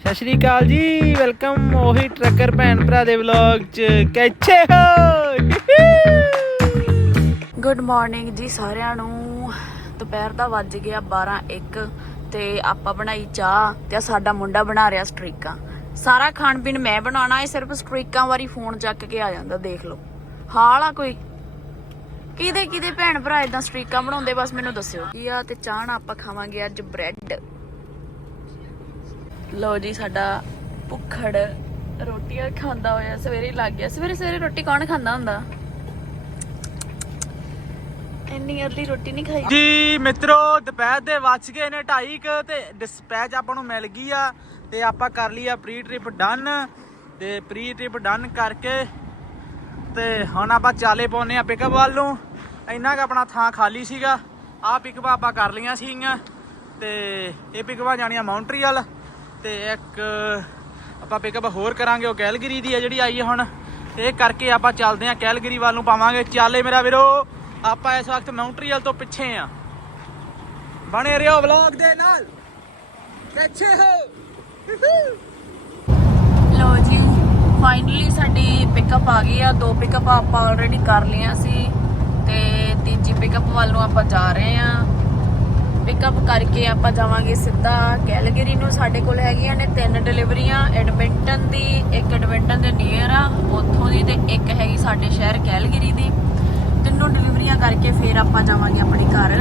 ਸਤਿ ਸ਼੍ਰੀ ਅਕਾਲ ਜੀ, ਵੈਲਕਮ ਉਹੀ ਟਰੱਕਰ ਭੈਣ ਭਰਾ ਦੇ ਵਲੌਗ ਚ। ਕਿੱਥੇ ਹੋ? ਗੁੱਡ ਮਾਰਨਿੰਗ ਜੀ ਸਾਰਿਆਂ ਨੂੰ। ਦੁਪਹਿਰ ਦਾ ਵੱਜ ਗਿਆ 12 1 ਤੇ ਆਪਾਂ ਬਣਾਈ ਚਾਹ ਤੇ ਸਾਡਾ ਮੁੰਡਾ ਬਣਾ ਰਿਹਾ ਸਟ੍ਰੀਕਾਂ। ਸਾਰਾ ਖਾਣ ਪੀਣ ਮੈਂ ਬਣਾਉਣਾ, ਇਹ ਸਿਰਫ ਸਟ੍ਰੀਕਾਂ ਵਾਰੀ ਫੋਨ ਚੱਕ ਕੇ ਆ ਜਾਂਦਾ, ਦੇਖ ਲਓ। ਹਾਲ ਆ ਕੋਈ? ਕਿਹਦੇ ਕਿਹਦੇ ਭੈਣ ਭਰਾ ਇਦਾਂ ਸਟ੍ਰੀਕਾਂ ਬਣਾਉਂਦੇ, ਬਸ ਮੈਨੂੰ ਦੱਸਿਓ। ਕੀ ਆ ਤੇ ਚਾਹ ਨਾਲ ਆਪਾਂ ਖਾਵਾਂਗੇ ਅੱਜ ਬ੍ਰੈਡ। ਲੋ ਜੀ, ਸਾਡਾ ਭੁੱਖੜ ਰੋਟੀਆਂ ਖਾਂਦਾ ਹੋਇਆ ਸਵੇਰੇ ਲੱਗ ਗਿਆ। ਸਵੇਰੇ ਸਵੇਰੇ ਰੋਟੀ ਕੌਣ ਖਾਂਦਾ ਹੁੰਦਾ? ਇੰਨੀ ਅਰਲੀ ਰੋਟੀ ਨਹੀਂ ਖਾਈ। ਜੀ, ਮਿੱਤਰੋ, ਦੁਪਹਿਰ ਦੇ ਵੱਜ ਗਏ ਨੇ 2:30 ਤੇ ਡਿਸਪੈਚ ਆਪਾਂ ਨੂੰ ਮਿਲ ਗਈ ਆ ਤੇ ਆਪਾਂ ਕਰ ਲਈ ਆ ਪ੍ਰੀ ਟ੍ਰਿਪ ਡਨ ਤੇ ਪ੍ਰੀ ਟ੍ਰਿਪ ਡਨ ਕਰਕੇ ਤੇ ਹੁਣ ਆਪਾਂ ਚਾਲੇ ਪਾਉਨੇ ਆ ਪਿਕਅਪ ਵੱਲ ਨੂੰ। ਇੰਨਾ ਕਿ ਆਪਣਾ ਥਾਂ ਖਾਲੀ ਸੀਗਾ। ਆਹ ਪਿਕਅਪ ਆਪਾਂ ਕਰ ਲਈਆਂ ਸੀਗੀਆਂ ਤੇ ਇਹ ਪਿਕਅਪਾਂ ਜਾਣੀਆਂ ਮੌਂਟਰੀਅਲ। ਤੇ ਇੱਕ ਆਪਾਂ ਪਿਕਅਪ ਹੋਰ ਕਰਾਂਗੇ, ਉਹ ਕੈਲਗਰੀ ਦੀ ਆ ਜਿਹੜੀ ਆਈ ਹੈ ਹੁਣ। ਇਹ ਕਰਕੇ ਆਪਾਂ ਚੱਲਦੇ ਆ ਕੈਲਗਰੀ ਵੱਲ ਨੂੰ ਪਾਵਾਂਗੇ। ਚਾਲੇ ਮੇਰਾ ਵੀਰੋ, ਆਪਾਂ ਇਸ ਵਕਤ ਮੌਂਟਰੀਅਲ ਤੋਂ ਪਿੱਛੇ ਆ ਬਣੇ ਰਹੋ ਵਲੌਗ ਦੇ ਨਾਲ। ਪਿੱਛੇ ਹੋ। ਲੋ ਜੀ ਫਾਈਨਲੀ ਸਾਡੀ ਪਿਕਅਪ ਆ ਗਈ ਆ। ਦੋ ਪਿਕਅਪ ਆਪਾਂ ਆਲਰੇਡੀ ਕਰ ਲਈਆਂ ਸੀ ਤੇ ਤੀਜੀ ਪਿਕਅਪ ਵੱਲ ਨੂੰ ਆਪਾਂ ਜਾ ਰਹੇ ਆ ਪਿਕਅਪ ਕਰਕੇ ਆਪਾਂ ਜਾਵਾਂਗੇ ਸਿੱਧਾ ਕੈਲਗਰੀ ਨੂੰ ਸਾਡੇ ਕੋਲ ਹੈਗੀਆਂ ਨੇ ਤਿੰਨ ਡਿਲੀਵਰੀਆਂ ਐਡਮਿੰਟਨ ਦੀ ਇੱਕ ਐਡਮਿੰਟਨ ਦੇ ਨੀਅਰ ਆ ਉੱਥੋਂ ਦੀ ਤੇ ਇੱਕ ਹੈਗੀ ਸਾਡੇ ਸ਼ਹਿਰ ਕੈਲਗਰੀ ਦੀ। ਤਿੰਨੋਂ ਡਿਲੀਵਰੀਆਂ ਕਰਕੇ ਫਿਰ ਆਪਾਂ ਜਾਵਾਂਗੇ ਆਪਣੇ ਘਰ।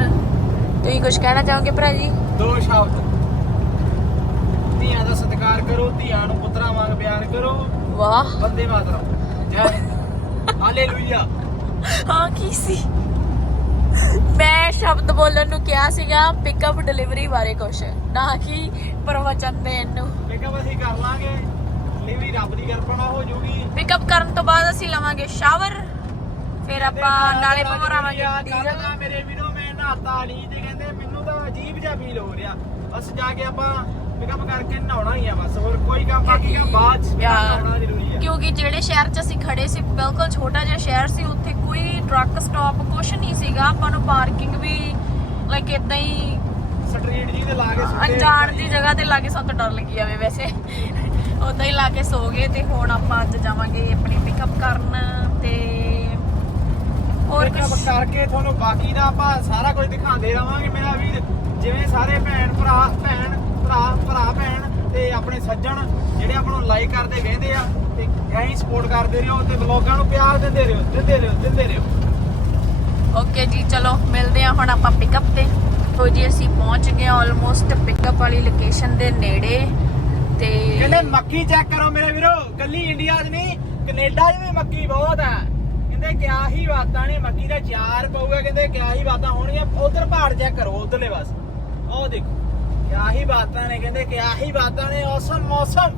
ਤੁਸੀਂ ਕੁਝ ਕਹਿਣਾ ਚਾਹੋਗੇ ਭਰਾ ਜੀ? ਦੋ ਸ਼ਬਦ। ਧੀਆਂ ਦਾ ਸਤਿਕਾਰ ਕਰੋ ਧੀਆਂ ਨੂੰ ਪੁੱਤਰਾਂ ਵਾਂਗ ਪਿਆਰ ਕਰੋ। ਵਾਹ। ਬੰਦੇ ਮਾਤਰਮ। ਜੈ ਹਾਲੇਲੂਇਆ ਹਾਂ ਕੀ ਸੀ? ਮੈਂ ਸ਼ਬਦ ਬੋਲਣ ਨੂੰ ਕਿਹਾ ਸੀਗਾ ਪਿਕਅਪ ਡਿਲੀਵਰੀ ਬਾਰੇ ਕੁਛ ਨਾ ਕਿ ਪ੍ਰਵਚਨ ਦੇਣ ਨੂੰ। ਪਿਕਅਪ ਅਸੀਂ ਕਰ ਲਾਂਗੇ। ਡਿਲੀਵਰੀ ਰੱਬ ਦੀ ਕਿਰਪਾ ਨਾਲ ਹੋ ਜੂਗੀ। ਪਿਕਅਪ ਕਰਨ ਤੋਂ ਬਾਅਦ ਅਸੀਂ ਲਵਾਂਗੇ ਸ਼ਾਵਰ ਫਿਰ ਆਪਾਂ ਨਾਲੇ ਪਵਰਾਵਾਂਗੇ ਡੀਜ਼ਲ ਡੀਜ਼ਲ ਮੇਰੇ ਵੀਰੋ ਮੈਂ ਨਹਾਤਾ ਨਹੀਂ ਤੇ ਕਹਿੰਦੇ ਮੈਨੂੰ ਤਾਂ ਅਜੀਬ ਜਿਹਾ ਫੀਲ ਹੋ ਰਿਹਾ। ਬਸ ਜਾ ਕੇ ਆਪਾਂ ਪਿਕਅਪ ਕਰਕੇ ਨਹਾਉਣਾ ਹੀ ਆ ਬਸ ਹੋਰ ਕੋਈ ਕੰਮ ਬਾਕੀ ਕੰਮ ਬਾਅਦ ਚ ਯਾਰ, ਨਹਾਉਣਾ ਜ਼ਰੂਰੀ ਆ। ਕਿਉਂਕਿ ਜਿਹੜੇ ਸ਼ਹਿਰ 'ਚ ਅਸੀਂ ਖੜੇ ਸੀ ਬਿਲਕੁਲ ਛੋਟਾ ਜਿਹਾ ਸ਼ਹਿਰ ਸੀ ਉੱਥੇ ਕੋਈ ਟਰੱਕ ਸਟਾਪ ਕੁਛ ਨਹੀਂ ਸੀਗਾ ਆਪਾਂ ਨੂੰ ਪਾਰਕਿੰਗ ਵੀ ਲਾਈਕ ਇਦਾਂ ਹੀ ਸਟਰੀਟ ਜੀ ਤੇ ਲਾ ਕੇ ਸੁੱਤੇ ਅਣਜਾਣ ਦੀ ਜਗ੍ਹਾ ਤੇ ਲਾ ਕੇ ਸਾਨੂੰ ਤਾਂ ਡਰ ਲੱਗੀ ਜਾਵੇ ਵੈਸੇ। ਉਦਾਂ ਹੀ ਲਾ ਕੇ ਸੋ ਗਏ ਤੇ ਹੁਣ ਆਪਾਂ ਅੱਜ ਜਾਵਾਂਗੇ ਆਪਣੀ ਪਿਕਅਪ ਕਰਨ ਤੇ ਹੋਰ ਕੁਝ ਕਰਕੇ ਤੁਹਾਨੂੰ ਬਾਕੀ ਦਾ ਆਪਾਂ ਸਾਰਾ ਕੁਝ ਦਿਖਾਉਂਦੇ ਰਵਾਂਗੇ। ਮੇਰਾ ਵੀਰ ਜਿਵੇਂ ਸਾਰੇ ਭੈਣ ਭਰਾ ਭੈਣ ਭਰਾ ਭਰਾ ਭੈਣ ਤੇ ਆਪਣੇ ਸੱਜਣ ਜਿਹੜੇ ਆਪਾਂ ਨੂੰ ਲਾਈਕ ਕਰਦੇ ਕਹਿੰਦੇ ਆ ਤੇ ਐਂ ਹੀ ਸਪੋਰਟ ਕਰਦੇ ਰਹੋ ਤੇ ਵਲੌਗਾਂ ਨੂੰ ਪਿਆਰ ਦਿੰਦੇ ਰਹੋ ਦਿੰਦੇ ਰਹੋ ਦਿੰਦੇ ਰਹੋ। ਓਕੇ ਜੀ ਚਲੋ ਮਿਲਦੇ ਆ ਹੁਣ ਆਪਾਂ ਪਿਕਅਪ ਤੇ। ਤੋ ਜੀ ਅਸੀਂ ਪਹੁੰਚ ਗਏ ਆਲਮੋਸਟ ਪਿਕਅਪ ਵਾਲੀ ਲੋਕੇਸ਼ਨ ਦੇ ਨੇੜੇ ਤੇ ਕਹਿੰਦੇ ਮੱਕੀ ਚੈੱਕ ਕਰੋ ਮੇਰੇ ਵੀਰੋ ਕੱਲੀ ਇੰਡੀਆ 'ਚ ਨਹੀਂ ਕੈਨੇਡਾ 'ਚ ਵੀ ਮੱਕੀ ਬਹੁਤ ਆ। ਕਹਿੰਦੇ ਕਿਆ ਹੀ ਬਾਤਾਂ ਨੇ ਮੱਕੀ ਦਾ ਚਾਰ ਪਊਗਾ ਕਹਿੰਦੇ ਕਿਆ ਹੀ ਬਾਤਾਂ ਹੋਣਗੀਆਂ ਉਧਰ ਪਹਾੜ ਚੈੱਕ ਕਰੋ ਉਧਰਲੇ ਬਸ ਉਹ ਦੇਖੋ। ਕਿਆ ਹੀ ਬਾਤਾਂ ਨੇ ਕਹਿੰਦੇ ਕਿਆ ਹੀ ਬਾਤਾਂ ਨੇ ਔਸਮ ਮੌਸਮ।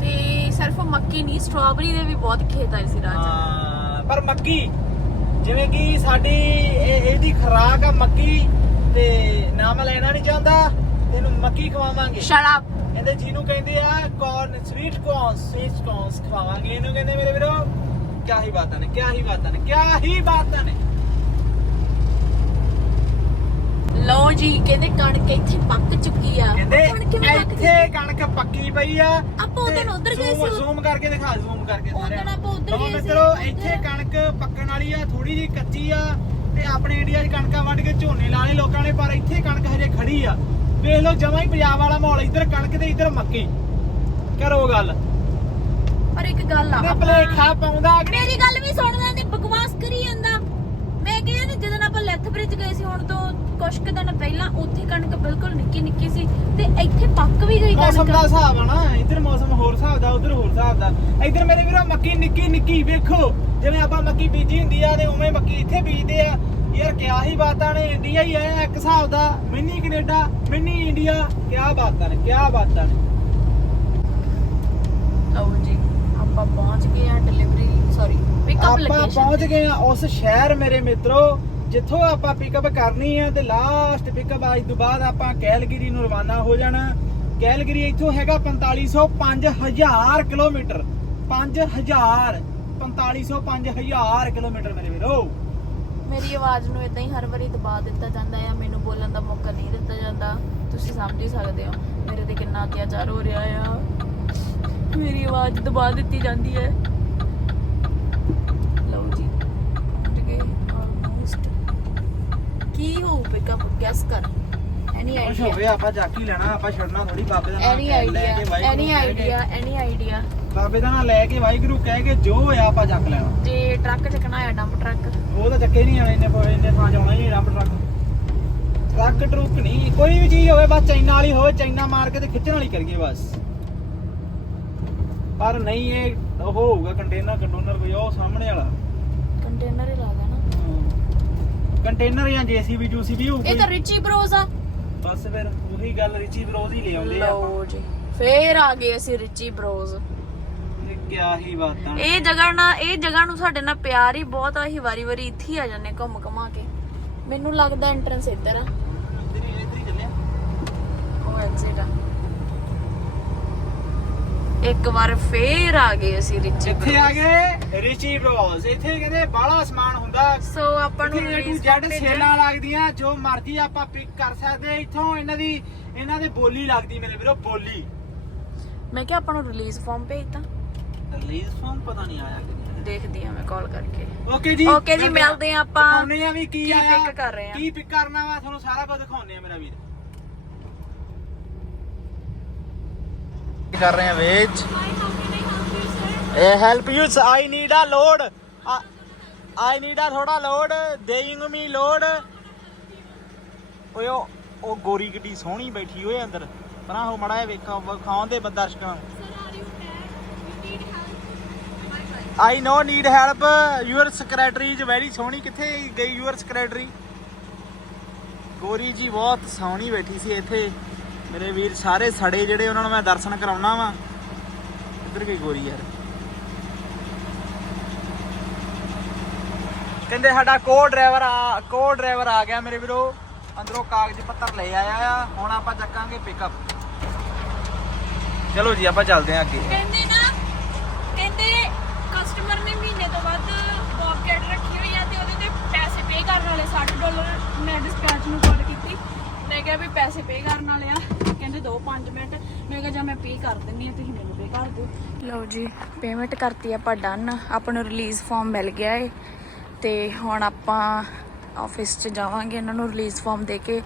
ਤੇ ਸਿਰਫ ਮੱਕੀ ਨਹੀਂ ਸਟ੍ਰਾਬੇਰੀ ਦੇ ਵੀ ਬਹੁਤ ਖੇਤ ਆਏ ਸੀ ਰਾਜ। ਹਾਂ ਪਰ ਮੱਕੀ ਜਿਵੇਂ ਕਿ ਸਾਡੀ ਇਹ- ਇਹਦੀ ਖੁਰਾਕ ਆ ਮੱਕੀ ਤੇ ਨਾਮ ਲੈਣਾ ਨਹੀਂ ਚਾਹੁੰਦਾ ਤੈਨੂੰ ਮੱਕੀ ਖਵਾਵਾਂਗੇ। ਸ਼ਰਾਬ ਕਹਿੰਦੇ ਜਿਹਨੂੰ ਕਹਿੰਦੇ ਆ corn sweet corn sweet corns ਖਵਾਵਾਂਗੇ। ਇਹਨੂੰ ਕਹਿੰਦੇ ਮੇਰੇ ਵੀਰੋ ਕਿਆ ਹੀ ਬਾਤਾਂ ਨੇ ਕਿਆ ਹੀ ਬਾਤਾਂ ਨੇ ਕਿਆ ਹੀ ਬਾਤਾਂ ਨੇ। ਲਓ ਜੀ ਕਹਿੰਦੇ ਕਣਕ ਇੱਥੇ ਪੱਕ ਚੁੱਕੀ ਆ ਪੱਕ ਗਈ? ਇੱਥੇ ਕਣਕ ਪੱਕੀ ਪਈ ਆ ਆਪਾਂ ਉਹ ਦਿਨ ਉੱਧਰ ਗਏ ਸੀ। ਜ਼ੂਮ ਕਰਕੇ ਦਿਖਾ ਜ਼ੂਮ ਕਰਕੇ ਉਹ ਦਿਨ ਆਪਾਂ ਉੱਧਰ ਲਓ ਗਏ ਸੀ, ਮਿੱਤਰੋ ਉੱਧਰ। ਇੱਥੇ ਕਣਕ ਪੱਕਣ ਵਾਲੀ ਆ ਥੋੜੀ ਜਿਹੀ ਕੱਚੀ ਆ ਤੇ ਆਪਣੇ ਇੰਡੀਆ 'ਚ ਕਣਕਾਂ ਵੱਢ ਕੇ ਝੋਨੇ ਲਾਣੇ ਲੋਕਾਂ ਨੇ ਪਰ ਇੱਥੇ ਕਣਕ ਹਜੇ ਖੜੀ ਆ ਵੇਖ ਲਓ ਜਮਾਂ ਹੀ ਪੰਜਾਬ ਵਾਲਾ ਮਾਹੌਲ ਇੱਧਰ ਕਣਕ ਤੇ ਇੱਧਰ ਮੱਕੀ ਕਰੋ ਗੱਲ ਪਰ ਇੱਕ ਗੱਲ ਆ ਤੇ ਭਲੇਖਾ ਪਾਉਂਦਾ ਕਿ? ਮੇਰੀ ਗੱਲ ਵੀ ਸੁਣਦਾ ਤੇ ਬਕਵਾਸ ਕਰੀ ਜਾਂਦਾ ਮੈਂ ਕਿਹਾ ਨੇ ਜਦੋਂ ਆਪਾਂ ਲੈਥ ਬ੍ਰਿਜ ਗਏ ਸੀ ਹੁਣ ਤੋਂ ਕੁਛ ਕੁ ਦਿਨ ਪਹਿਲਾਂ ਉੱਥੇ ਕਣਕ ਬਿਲਕੁਲ ਨਿੱਕੀ ਨਿੱਕੀ ਸੀ ਤੇ ਇੱਥੇ ਪੱਕ ਵੀ ਗਈ ਮੌਸਮ ਦਾ ਕਣਕ ਹਿਸਾਬ ਆ ਨਾ ਇੱਧਰ ਮੌਸਮ ਹੋਰ ਹਿਸਾਬ ਦਾ ਉੱਧਰ ਹੋਰ ਹਿਸਾਬ ਦਾ। ਇੱਧਰ ਮੇਰੇ ਵੀਰੋ ਮੱਕੀ ਨਿੱਕੀ ਨਿੱਕੀ ਵੇਖੋ ਜਿਵੇਂ ਆਪਾਂ ਮੱਕੀ ਬੀਜੀ ਹੁੰਦੀ ਆ ਤੇ ਉਵੇਂ ਮੱਕੀ ਇੱਥੇ ਬੀਜਦੇ ਆ। ਯਾਰ ਕਿਆ ਹੀ ਬਾਤਾਂ ਨੇ ਇੰਡੀਆ ਹੀ ਆ ਇੱਕ ਹਿਸਾਬ ਦਾ ਮਿੰਨੀ ਕੈਨੇਡਾ ਮਿੰਨੀ ਇੰਡੀਆ ਕਿਆ ਬਾਤਾਂ ਨੇ ਕਿਆ ਬਾਤਾਂ ਨੇ। ਲਓ ਜੀ ਆਪਾਂ ਪਹੁੰਚ ਗਏ ਆ ਡਿਲੀਵਰੀ ਸੌਰੀ ਪਿਕਅਪ ਆਪਾਂ ਲੋਕੇਸ਼ਨ ਪਹੁੰਚ ਗਏ ਆ ਉਸ ਸ਼ਹਿਰ ਮੇਰੇ ਮਿੱਤਰੋ। ਜਿੱਥੋਂ ਆਪਾਂ ਪਿਕਅਪ ਕਰਨੀ ਆ ਤੇ ਲਾਸਟ ਪਿਕਅਪ ਅੱਜ ਤੋਂ ਬਾਅਦ ਆਪਾਂ ਕੈਲਗਰੀ ਨੂੰ ਰਵਾਨਾ ਹੋ ਜਾਣਾ। ਕੈਲਗਰੀ ਇੱਥੋਂ ਹੈਗਾ 4500 5000 ਕਿਲੋਮੀਟਰ। 5000 4500 5000 ਕਿਲੋਮੀਟਰ ਮੇਰੇ ਵੀਰੋ। ਮੇਰੀ ਆਵਾਜ਼ ਨੂੰ ਇਦਾਂ ਹੀ ਹਰ ਵਾਰੀ ਦਬਾ ਦਿੱਤਾ ਜਾਂਦਾ ਹੈ ਮੈਨੂੰ ਬੋਲਣ ਦਾ ਮੌਕਾ ਨਹੀਂ ਦਿੱਤਾ ਜਾਂਦਾ। ਤੁਸੀਂ ਸਮਝ ਹੀ ਸਕਦੇ ਹੋ, ਮੇਰੇ ਤੇ ਕਿੰਨਾ ਅਤਿਆਚਾਰ ਹੋ ਰਿਹਾ ਆ। ਮੇਰੀ ਆਵਾਜ਼ ਦਬਾ ਦਿੱਤੀ ਜਾਂਦੀ ਹੈ ਲਓ ਜੀ ਪਹੁੰਚ ਗਏ ਆਲਮੋਸਟ ਕੀ ਹੋ ਪਿਕਅਪ ਗੈਸ ਕਰ। ਐਨੀ ਕੁਛ ਆਈਡੀਆ ਹੋਵੇ ਆਪਾਂ ਚੱਕ ਹੀ ਲੈਣਾ ਆਪਾਂ ਛੱਡਣਾ ਥੋੜੀ ਬਾਬੇ ਦਾ ਨਾਮ ਐਨੀ ਲੈ ਆਈਡੀਆ ਵਾਹਿਗੁਰੂ ਐਨੀ ਕਹਿ ਕੇ- ਆਈਡੀਆ ਐਨੀ ਆਈਡੀਆ ਬਾਬੇ ਦਾ ਨਾਮ ਲੈ ਕੇ ਵਾਹਿਗੁਰੂ ਕਹਿ ਕੇ ਜੋ ਹੋਇਆ ਆਪਾਂ ਚੱਕ ਲੈਣਾ। ਜੇ ਟਰੱਕ ਚੱਕਣਾ ਹੈ ਡੰਪ ਟਰੱਕ ਉਹ ਤਾਂ ਚੱਕੇ ਨਹੀਂ ਆਣੇ ਇੰਨੇ ਪੋਏ ਇੰਨੇ ਥਾਂ ਆਉਣਾ ਹੀ ਨਹੀਂ ਰੱਬ ਟਰੱਕ ਟਰੱਕ ਟਰੁੱਕ ਨਹੀਂ ਕੋਈ ਵੀ ਚੀਜ਼ ਹੋਵੇ ਬਸ ਚਾਈਨਾ ਵਾਲੀ ਹੋਵੇ ਚਾਈਨਾ ਮਾਰ ਕੇ ਤੇ ਖਿੱਚਣ ਵਾਲੀ ਕਰੀਏ ਬਸ। ਪਰ ਨਹੀਂ ਇਹ ਉਹ ਹੋਊਗਾ ਕੰਟੇਨਰ ਕੰਟੂਨਰ ਕੋਈ ਉਹ ਸਾਹਮਣੇ ਵਾਲਾ। ਕੰਟੇਨਰ ਹੀ ਲਾ ਕੰਟੇਨਰ ਜਾਂ ਜੀਸੀਬੀ ਜੂਸੀਬੀ ਹੋਊ ਇਹ ਤਾਂ ਰਿਚੀ ਬਰੋਜ਼ ਆ। ਬਸ ਫਿਰ ਉਹੀ ਗੱਲ ਰਿਚੀ ਬਰੋਜ਼ ਹੀ ਲੈ ਆਉਂਦੇ ਆ ਲਓ ਜੀ ਫੇਰ ਆ ਗਏ ਅਸੀਂ ਰਿਚੀ ਬਰੋਜ਼ ਇਹ ਕਿਆ ਹੀ ਬਾਤਾਂ ਇਹ ਜਗ੍ਹਾ ਨਾ ਇਹ ਜਗ੍ਹਾ ਨੂੰ ਸਾਡੇ ਨਾਲ ਪਿਆਰ ਹੀ ਬਹੁਤ ਆ ਅਸੀਂ ਵਾਰੀ ਵਾਰੀ ਇੱਥੇ ਹੀ ਆ ਜਾਂਦੇ ਘੁੰਮ ਘਮਾ ਕੇ। ਮੈਨੂੰ ਲੱਗਦਾ ਐਂਟਰੈਂਸ ਇੱਧਰ ਆ। ਇੱਧਰ ਹੀ ਇੱਧਰ ਹੀ ਚੱਲਿਆ ਉਹ ਐਗਜ਼ਿਟ ਆ। ਇੱਕ ਵਾਰ ਫੇਰ ਆ ਗਏ ਅਸੀਂ ਰਿਚੀ ਇੱਥੇ ਆ ਗਏ ਰਿਚੀ ਬਰੋਜ਼ ਇੱਥੇ ਕਹਿੰਦੇ ਬਾਹਲਾ ਸਮਾਨ ਹੁੰਦਾ। ਸੋ ਆਪਾਂ ਨੂੰ Z ਭੇਜਿਆ। ਸੇਲਾਂ ਲੱਗਦੀਆਂ ਜੋ ਮਰਜ਼ੀ ਆਪਾਂ ਪਿਕ ਕਰ ਸਕਦੇ ਇੱਥੋਂ ਇਹਨਾਂ ਦੀ ਇਹਨਾਂ ਦੇ ਬੋਲੀ ਲੱਗਦੀ ਮੇਰੇ ਵੀਰੋ ਬੋਲੀ। ਮੈਂ ਕਿਹਾ ਆਪਾਂ ਨੂੰ ਰਿਲੀਜ਼ ਫਾਰਮ ਭੇਜਤਾ। ਰਿਲੀਜ਼ ਫਾਰਮ ਪਤਾ ਨਹੀਂ ਆਇਆ ਦੇਖਦੀ ਆ ਮੈਂ ਕਾਲ ਕਰਕੇ। ਓਕੇ ਜੀ। ਓਕੇ ਜੀ ਮਿਲਦੇ ਆ ਆਪਾਂ। ਦਿਖਾਉਂਦੇ ਆ ਵੀ ਕੀ ਕੀ ਆਇਆ pick ਕਰ ਰਹੇ ਆ। ਕੀ ਪਿਕ ਕਰਨਾ ਵਾ ਤੁਹਾਨੂੰ ਸਾਰਾ ਕੁਝ ਦਿਖਾਉਂਦੇ ਆ ਮੇਰਾ ਵੀਰ। ਕਰ ਰਹੇ ਆ ਵੇਜ ਇਹ help you I need a load I need a ਥੋੜਾ ਲੋਡ ਦੇਇੰਗ ਮੀ ਲੋਡ ਓਏ ਉਹ ਗੋਰੀ ਕਿੱਡੀ ਸੋਹਣੀ ਬੈਠੀ ਓਏ ਅੰਦਰ। ਪਰਾਂ ਹੋ ਮੜਾ ਵੇਖਾਂ ਵਿਖਾਉਣ ਦੇ ਦਰਸ਼ਕਾਂ I know. Need help your secretary is very ਸੋਹਣੀ। ਕਿੱਥੇ ਗਈ ਯੂਅਰ ਸੈਕਟਰੀ ਗੋਰੀ ਜੀ ਬਹੁਤ ਸੋਹਣੀ ਬੈਠੀ ਸੀ ਇੱਥੇ। ਮੇਰੇ ਵੀਰ ਸਾਰੇ ਸੜੇ ਜਿਹੜੇ ਉਹਨਾਂ ਨੂੰ ਮੈਂ ਦਰਸ਼ਨ ਕਰਾਉਣਾ ਵਾ। ਇੱਧਰ ਗਈ ਗੋਰੀ ਯਾਰ। ਕਹਿੰਦੇ ਸਾਡਾ ਕੋ ਡਰਾਈਵਰ ਆ, ਕੋ ਡਰਾਈਵਰ ਆ ਗਿਆ ਮੇਰੇ ਵੀਰੋ। ਅੰਦਰੋਂ ਕਾਗਜ਼ ਪੱਤਰ ਲੈ ਆਇਆ ਆ। ਹੁਣ ਆਪਾਂ ਚੱਕਾਂਗੇ ਪਿਕਅਪ ਚਲੋ ਜੀ, ਆਪਾਂ ਚੱਲਦੇ ਆਂ ਅੱਗੇ। ਕਹਿੰਦੇ ਨਾ, ਕਹਿੰਦੇ ਕਸਟਮਰ ਨੇ ਮਹੀਨੇ ਤੋਂ ਵੱਧ ਬੌਬਕੈਟ ਰੱਖੀ ਹੋਈ ਆ ਤੇ ਉਹਦੇ ਤੇ ਪੈਸੇ ਪੇ ਕਰਨ ਵਾਲੇ 60 ਡਾਲਰ ਮੈਂ ਡਿਸਪੈਚ ਨੂੰ ਕਾਲ ਮੈਂ ਕਿਹਾ ਵੀ ਪੈਸੇ ਪੇ ਕਰਨ ਵਾਲੇ ਆ। ਕਹਿੰਦੇ ਦੋ 5 ਮਿੰਟ। ਮੈਂ ਕਿਹਾ, ਜਾਂ ਮੈਂ ਪੇ ਕਰ ਦਿੰਨੀ ਆ, ਤੁਸੀਂ ਮੈਨੂੰ ਪੇ ਕਰ ਦਿਓ। ਲਓ ਜੀ ਪੇਮੈਂਟ ਕਰਤੀ ਆਪਾਂ ਡਨ ਆਪਾਂ ਨੂੰ ਰਿਲੀਜ਼ ਫਾਰਮ ਮਿਲ ਗਿਆ ਏ। ਤੇ ਹੁਣ ਆਪਾਂ ਆਫਿਸ 'ਚ ਜਾਵਾਂਗੇ, ਇਹਨਾਂ ਨੂੰ ਰਿਲੀਜ਼ ਫਾਰਮ ਦੇ ਕੇ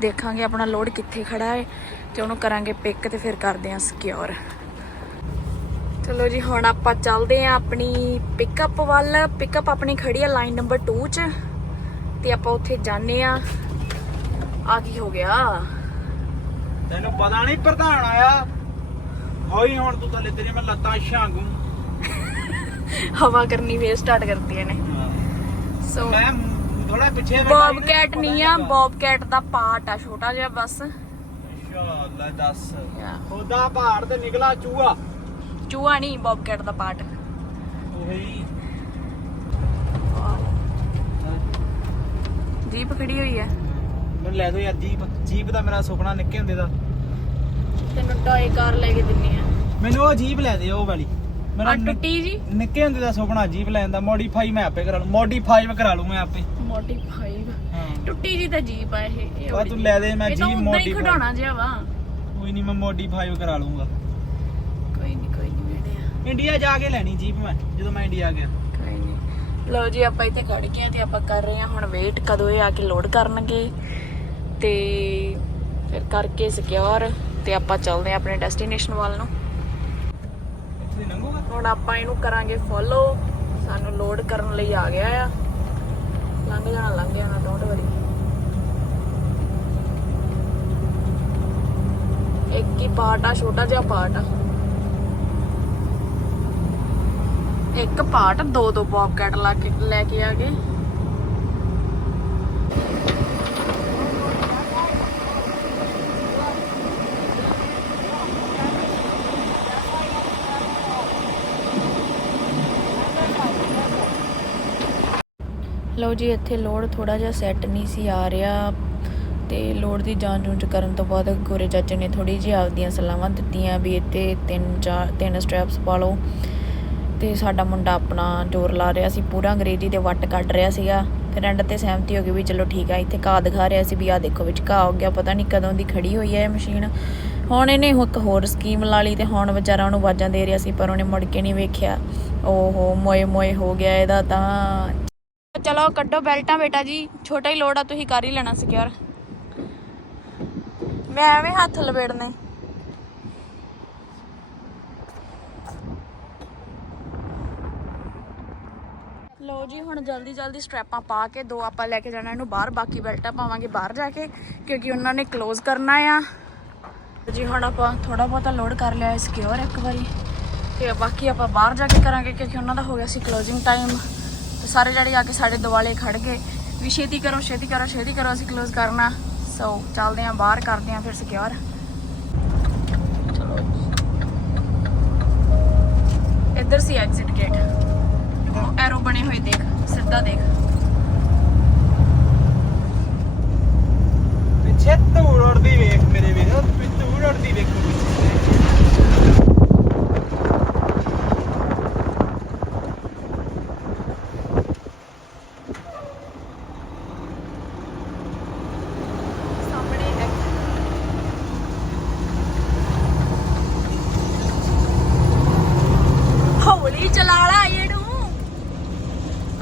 ਦੇਖਾਂਗੇ ਆਪਣਾ ਲੋਡ ਕਿੱਥੇ ਖੜਾ ਹੈ ਤੇ ਉਹਨੂੰ ਕਰਾਂਗੇ ਪਿਕ ਤੇ ਫਿਰ ਕਰਦੇ ਹਾਂ ਸਿਕਿਉਰ ਚਲੋ ਜੀ, ਹੁਣ ਆਪਾਂ ਚੱਲਦੇ ਆਂ ਆਪਣੀ ਪਿਕਅਪ ਵੱਲ। ਪਿਕਅਪ ਆਪਣੀ ਖੜੀ ਆ ਲਾਈਨ ਨੰਬਰ 2 'ਚ। ਤੇ ਆਪਾਂ ਉੱਥੇ ਜਾਣੇ ਆ। ਆ ਕੀ ਹੋ ਗਿਆ? ਤੈਨੂੰ ਪਤਾ ਨਹੀਂ ਪ੍ਰਧਾਨ ਆਇਆ। ਹੋਈ ਹੁਣ ਤੂੰ ਥੱਲੇ ਤੇਰੀ ਮੈਂ ਲੱਤਾਂ ਛਾਂਗੂ ਹਵਾ ਕਰਨੀ ਫੇਰ ਸਟਾਰਟ ਕਰਤੀਆਂ ਨੇ। ਸੋ ਮੈਂ ਥੋੜਾ ਪਿੱਛੇ ਬੌਬ ਕੈਟ ਨਹੀਂ ਆ। ਬੌਬ ਕੈਟ ਦਾ ਪਾਰਟ ਆ ਛੋਟਾ ਜਿਹਾ ਬਸ। ਅੱਛਾ ਲੈ ਦੱਸ। Yeah. ਉਹਦਾ ਪਹਾੜ ਤੇ ਨਿਕਲਾ ਚੂਹਾ। ਚੂਹਾ ਨਹੀਂ ਬੌਬ ਕੈਟ ਦਾ ਪਾਰਟ। ਉਹੀ। ਜੀਪ ਖੜੀ ਹੋਈ ਹੈ ਮੈਨੂੰ ਲੈ ਦੋ ਯਾਰ ਜੀਪ ਜੀਪ ਦਾ ਮੇਰਾ ਸੁਪਨਾ ਨਿੱਕੇ ਹੁੰਦੇ ਦਾ। ਤੈਨੂੰ ਟੌਏ ਕਾਰ ਲੈ ਕੇ ਦਿੰਨੀ ਆ। ਮੈਨੂੰ ਉਹ ਜੀਪ ਲੈ ਦੇ ਉਹ ਵਾਲੀ। ਮੇਰਾ ਨਿ- ਟੁੱਟੀ ਜੀ? ਨਿੱਕੇ ਹੁੰਦੇ ਦਾ ਸੁਪਨਾ ਜੀਪ ਲੈਣ ਦਾ ਮੋਡੀਫਾਈ ਮੈਂ ਆਪੇ ਕਰਾ ਲੂ ਮੋਡੀਫਾਈ ਕਰਾ ਲੂ ਮੈਂ ਆਪੇ। ਮੋਡੀਫਾਈ ਹਾਂ। ਟੁੱਟੀ ਜੀ ਤਾਂ ਜੀਪ ਆ ਇਹ ਇਹ ਤੂੰ। ਲੈ ਦੇ, ਮੈਂ ਜੀਪ ਹੀ modify- ਖਿਡੌਣਾ ਜਿਹਾ ਵਾ। ਕੋਈ ਨਹੀਂ ਮੈਂ ਮੋਡੀਫਾਈ ਕਰਾ ਲੂੰਗਾ। ਕੋਈ ਨਹੀਂ ਕੋਈ ਨਹੀਂ ਇੰਡੀਆ ਜਾ ਕੇ ਲੈਣੀ ਜੀਪ ਮੈਂ ਜਦੋਂ ਮੈਂ ਇੰਡੀਆ ਗਿਆ। ਕੋਈ ਨਹੀਂ ਲਓ ਜੀ ਆਪਾਂ ਇੱਥੇ ਖੜ ਗਏ ਆ ਤੇ ਆਪਾਂ ਕਰ ਰਹੇ ਆ ਹੁਣ ਵੇਟ ਕਦੋਂ ਇਹ ਆ ਕੇ ਲੋਡ ਕਰਨਗੇ। ਤੇ ਫਿਰ ਕਰਕੇ ਸਿਕਿਉਰ ਤੇ ਆਪਾਂ ਚੱਲਦੇ ਆ ਆਪਣੇ ਡੈਸਟੀਨੇਸ਼ਨ ਵੱਲ ਨੂੰ। ਹੁਣ ਆਪਾਂ ਇਹਨੂੰ ਕਰਾਂਗੇ ਫੋਲੋ ਸਾਨੂੰ ਲੋਡ ਕਰਨ ਲਈ ਆ ਗਿਆ ਆ। ਲੰਘ ਜਾਣਾ ਲੰਘ ਜਾਣਾ ਡੋਂਟ ਵਰੀ ਇੱਕ ਹੀ ਪਾਰਟ ਆ ਛੋਟਾ ਜਿਹਾ ਪਾਰਟ ਆ। ਇੱਕ ਪਾਰਟ ਦੋ ਦੋ ਪੌਕਟ ਲਾ ਕੇ ਲੈ ਕੇ ਆ ਗਏ। ਲਓ ਜੀ, ਇੱਥੇ ਲੋਡ ਥੋੜਾ ਜਿਹਾ ਸੈੱਟ ਨਹੀਂ ਸੀ ਆ ਰਿਹਾ ਤੇ ਲੋਡ ਦੀ ਜਾਂਚ ਜੂੰਚ ਕਰਨ ਤੋਂ ਬਾਅਦ ਗੋਰੇ ਚਾਚੇ ਨੇ ਥੋੜੀ ਜਿਹੀ ਆਪਦੀਆਂ ਸਲਾਹਾਂ ਦਿੱਤੀਆਂ ਵੀ ਇੱਥੇ ਤਿੰਨ ਚਾਰ, ਤਿੰਨ ਸਟ੍ਰੈਪਸ ਪਾ ਲਓ। ਤੇ ਸਾਡਾ ਮੁੰਡਾ ਆਪਣਾ ਜ਼ੋਰ ਲਾ ਰਿਹਾ ਸੀ, ਪੂਰਾ ਅੰਗਰੇਜ਼ੀ ਦੇ ਵੱਟ ਕੱਢ ਰਿਹਾ ਸੀਗਾ। ਫਿਰ ਐਂਡ ਤੇ ਸਹਿਮਤੀ ਹੋ ਗਈ ਵੀ ਚਲੋ ਠੀਕ ਆ, ਇੱਥੇ ਘਾਹ ਦਿਖਾ ਰਿਹਾ ਸੀ ਵੀ ਆ ਦੇਖੋ ਵਿੱਚ ਘਾਹ ਹੋ ਗਿਆ, ਪਤਾ ਨਹੀਂ ਕਦੋਂ ਦੀ ਖੜੀ ਹੋਈ ਹੈ ਇਹ ਮਸ਼ੀਨ। ਹੁਣ ਇਹਨੇ ਇੱਕ ਹੋਰ ਸਕੀਮ ਲਾ ਲਈ ਤੇ ਹੁਣ ਵਿਚਾਰਾ ਉਹਨੂੰ ਆਵਾਜ਼ਾਂ ਦੇ ਰਿਹਾ ਸੀ, ਪਰ ਉਹਨੇ ਮੁੜ ਕੇ ਨਹੀਂ ਵੇਖਿਆ। ਓਹੋ ਮੋਏ ਮੋਏ ਹੋ ਗਿਆ ਇਹਦਾ ਤਾਂ। ਚਲੋ ਕੱਢੋ ਬੈਲਟਾਂ ਬੇਟਾ ਜੀ, ਛੋਟਾ ਹੀ ਲੋਡ ਆ, ਤੁਸੀਂ ਕਰ ਹੀ ਲੈਣਾ ਸਿਕਿਉਰ ਮੈਂ ਐਵੇਂ ਹੱਥ ਲਵੇੜਨੇ। ਲੋ ਜੀ, ਹੁਣ ਜਲਦੀ ਜਲਦੀ ਸਟ੍ਰੈਪਾਂ ਪਾ ਕੇ ਦੋ ਆਪਾਂ ਲੈ ਕੇ ਜਾਣਾ ਇਹਨੂੰ ਬਾਹਰ, ਬਾਕੀ ਬੈਲਟਾਂ ਪਾਵਾਂਗੇ ਬਾਹਰ ਜਾ ਕੇ, ਕਿਉਂਕਿ ਉਹਨਾਂ ਨੇ ক্লোਜ਼ ਕਰਨਾ ਆ। ਜੀ, ਹੁਣ ਆਪਾਂ ਥੋੜਾ ਬਹੁਤਾ ਲੋਡ ਕਰ ਲਿਆ ਸਿਕਿਉਰ ਇੱਕ ਵਾਰੀ। ਤੇ ਬਾਕੀ ਆਪਾਂ ਬਾਹਰ ਜਾ ਕੇ ਕਰਾਂਗੇ, ਕਿਉਂਕਿ ਉਹਨਾਂ ਦਾ ਹੋ ਗਿਆ ਸੀ ਕਲੋਜ਼ਿੰਗ ਟਾਈਮ ਸਾਰੇ ਜਿਹੜੇ ਆ ਕੇ ਸਾਡੇ ਦੁਆਲੇ ਖੜ ਗਏ ਵੀ ਛੇਤੀ ਕਰੋ ਛੇਤੀ ਕਰੋ ਛੇਤੀ ਕਰੋ, ਅਸੀਂ ਕਲੋਜ਼ ਕਰਨਾ। ਸੋ ਚੱਲਦੇ ਆਂ ਬਾਹਰ, ਕਰਦੇ ਆਂ ਫਿਰ ਸਿਕਿਉਰ ਇੱਧਰ ਸੀ ਐਗਜ਼ਿਟ ਗੇਟ ਐਰੋ ਬਣੇ ਹੋਏ ਦੇਖ, ਸਿੱਧਾ ਦੇਖ। ਪਿੱਛੇ ਧੂੜ ਉੜਦੀ ਵੇਖ ਮੇਰੇ ਵੀਰ ਧੂੜ ਉੜਦੀ ਵੇਖੋ। ਪਿੱਛੇ ਸਾਹਮਣੇ ਹੈ ਹੌਲੀ ਚਲਾ ਲਾ ਇਹਨੂੰ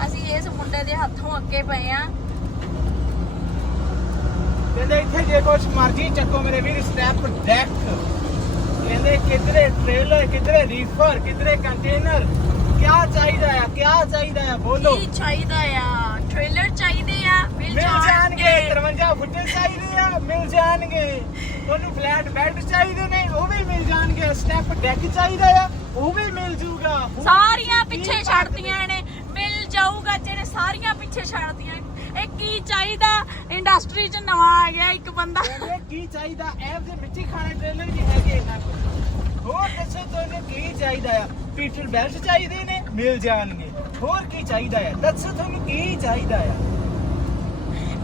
ਅਸੀਂ ਇਸ ਮੁੰਡੇ ਦੇ ਹੱਥੋਂ ਅੱਗੇ ਪਏ ਆ ਕਹਿੰਦੇ ਇੱਥੇ ਜੇ ਕੁਛ ਮਰਜ਼ੀ ਚੱਕੋ ਮੇਰੇ ਵੀਰ ਸਟੈਪ ਡੈਕ ਕਹਿੰਦੇ ਕਿਧਰੇ ਟ੍ਰੇਲਰ ਕਿਧਰੇ ਰੀਫਰ ਕਿਧਰੇ ਕੰਟੇਨਰ ਕਿਆ ਚਾਹੀਦਾ ਆ ਕਿਆ ਚਾਹੀਦਾ ਆ ਬੋਲੋ ਕੀ ਚਾਹੀਦਾ ਆ ਟ੍ਰੇਲਰ ਚਾਹੀਦੇ ਆ ਮਿਲ ਮਿਲ ਜਾਣਗੇ 53 ਫੁੱਟੇ ਚਾਹੀਦੇ ਆ ਮਿਲ ਜਾਣਗੇ ਤੁਹਾਨੂੰ ਫਲੈਟ ਬੈੱਡ ਚਾਹੀਦੇ ਨੇ ਉਹ ਵੀ ਮਿਲ ਜਾਣਗੇ ਸਟੈਪ ਡੈਕ ਚਾਹੀਦਾ ਆ ਉਹ ਵੀ ਮਿਲ ਜੂਗਾ ਸਾਰੀਆਂ ਪਿੱਛੇ ਛੱਡਤੀਆਂ ਨੇ ਮਿਲ ਜਾਊਗਾ ਜਿਹੜੇ ਪਿੱਛੇ ਛੱਡਤੀਆਂ ਇਹ ਕੀ ਚਾਹੀਦਾ? ਇੰਡਸਟਰੀ 'ਚ ਨਵਾਂ ਆ ਗਿਆ ਇੱਕ ਬੰਦਾ। ਕਹਿੰਦੇ ਕੀ ਚਾਹੀਦਾ? ਐਪ ਦੇ ਮਿੱਟੀ ਖਾਣੇ ਟ੍ਰੇਲਰ ਵੀ ਹੈਗੇ ਇਹਨਾਂ ਕੋਲ ਹੋਰ ਦੱਸੋ ਤੁਹਾਨੂੰ ਕੀ ਚਾਹੀਦਾ ਆ? ਪੀਟਰ ਬੈਲਟ ਚਾਹੀਦੇ ਨੇ ਮਿਲ ਜਾਣਗੇ। ਹੋਰ ਕੀ ਚਾਹੀਦਾ ਆ? ਦੱਸੋ ਤੁਹਾਨੂੰ ਕੀ ਚਾਹੀਦਾ ਆ?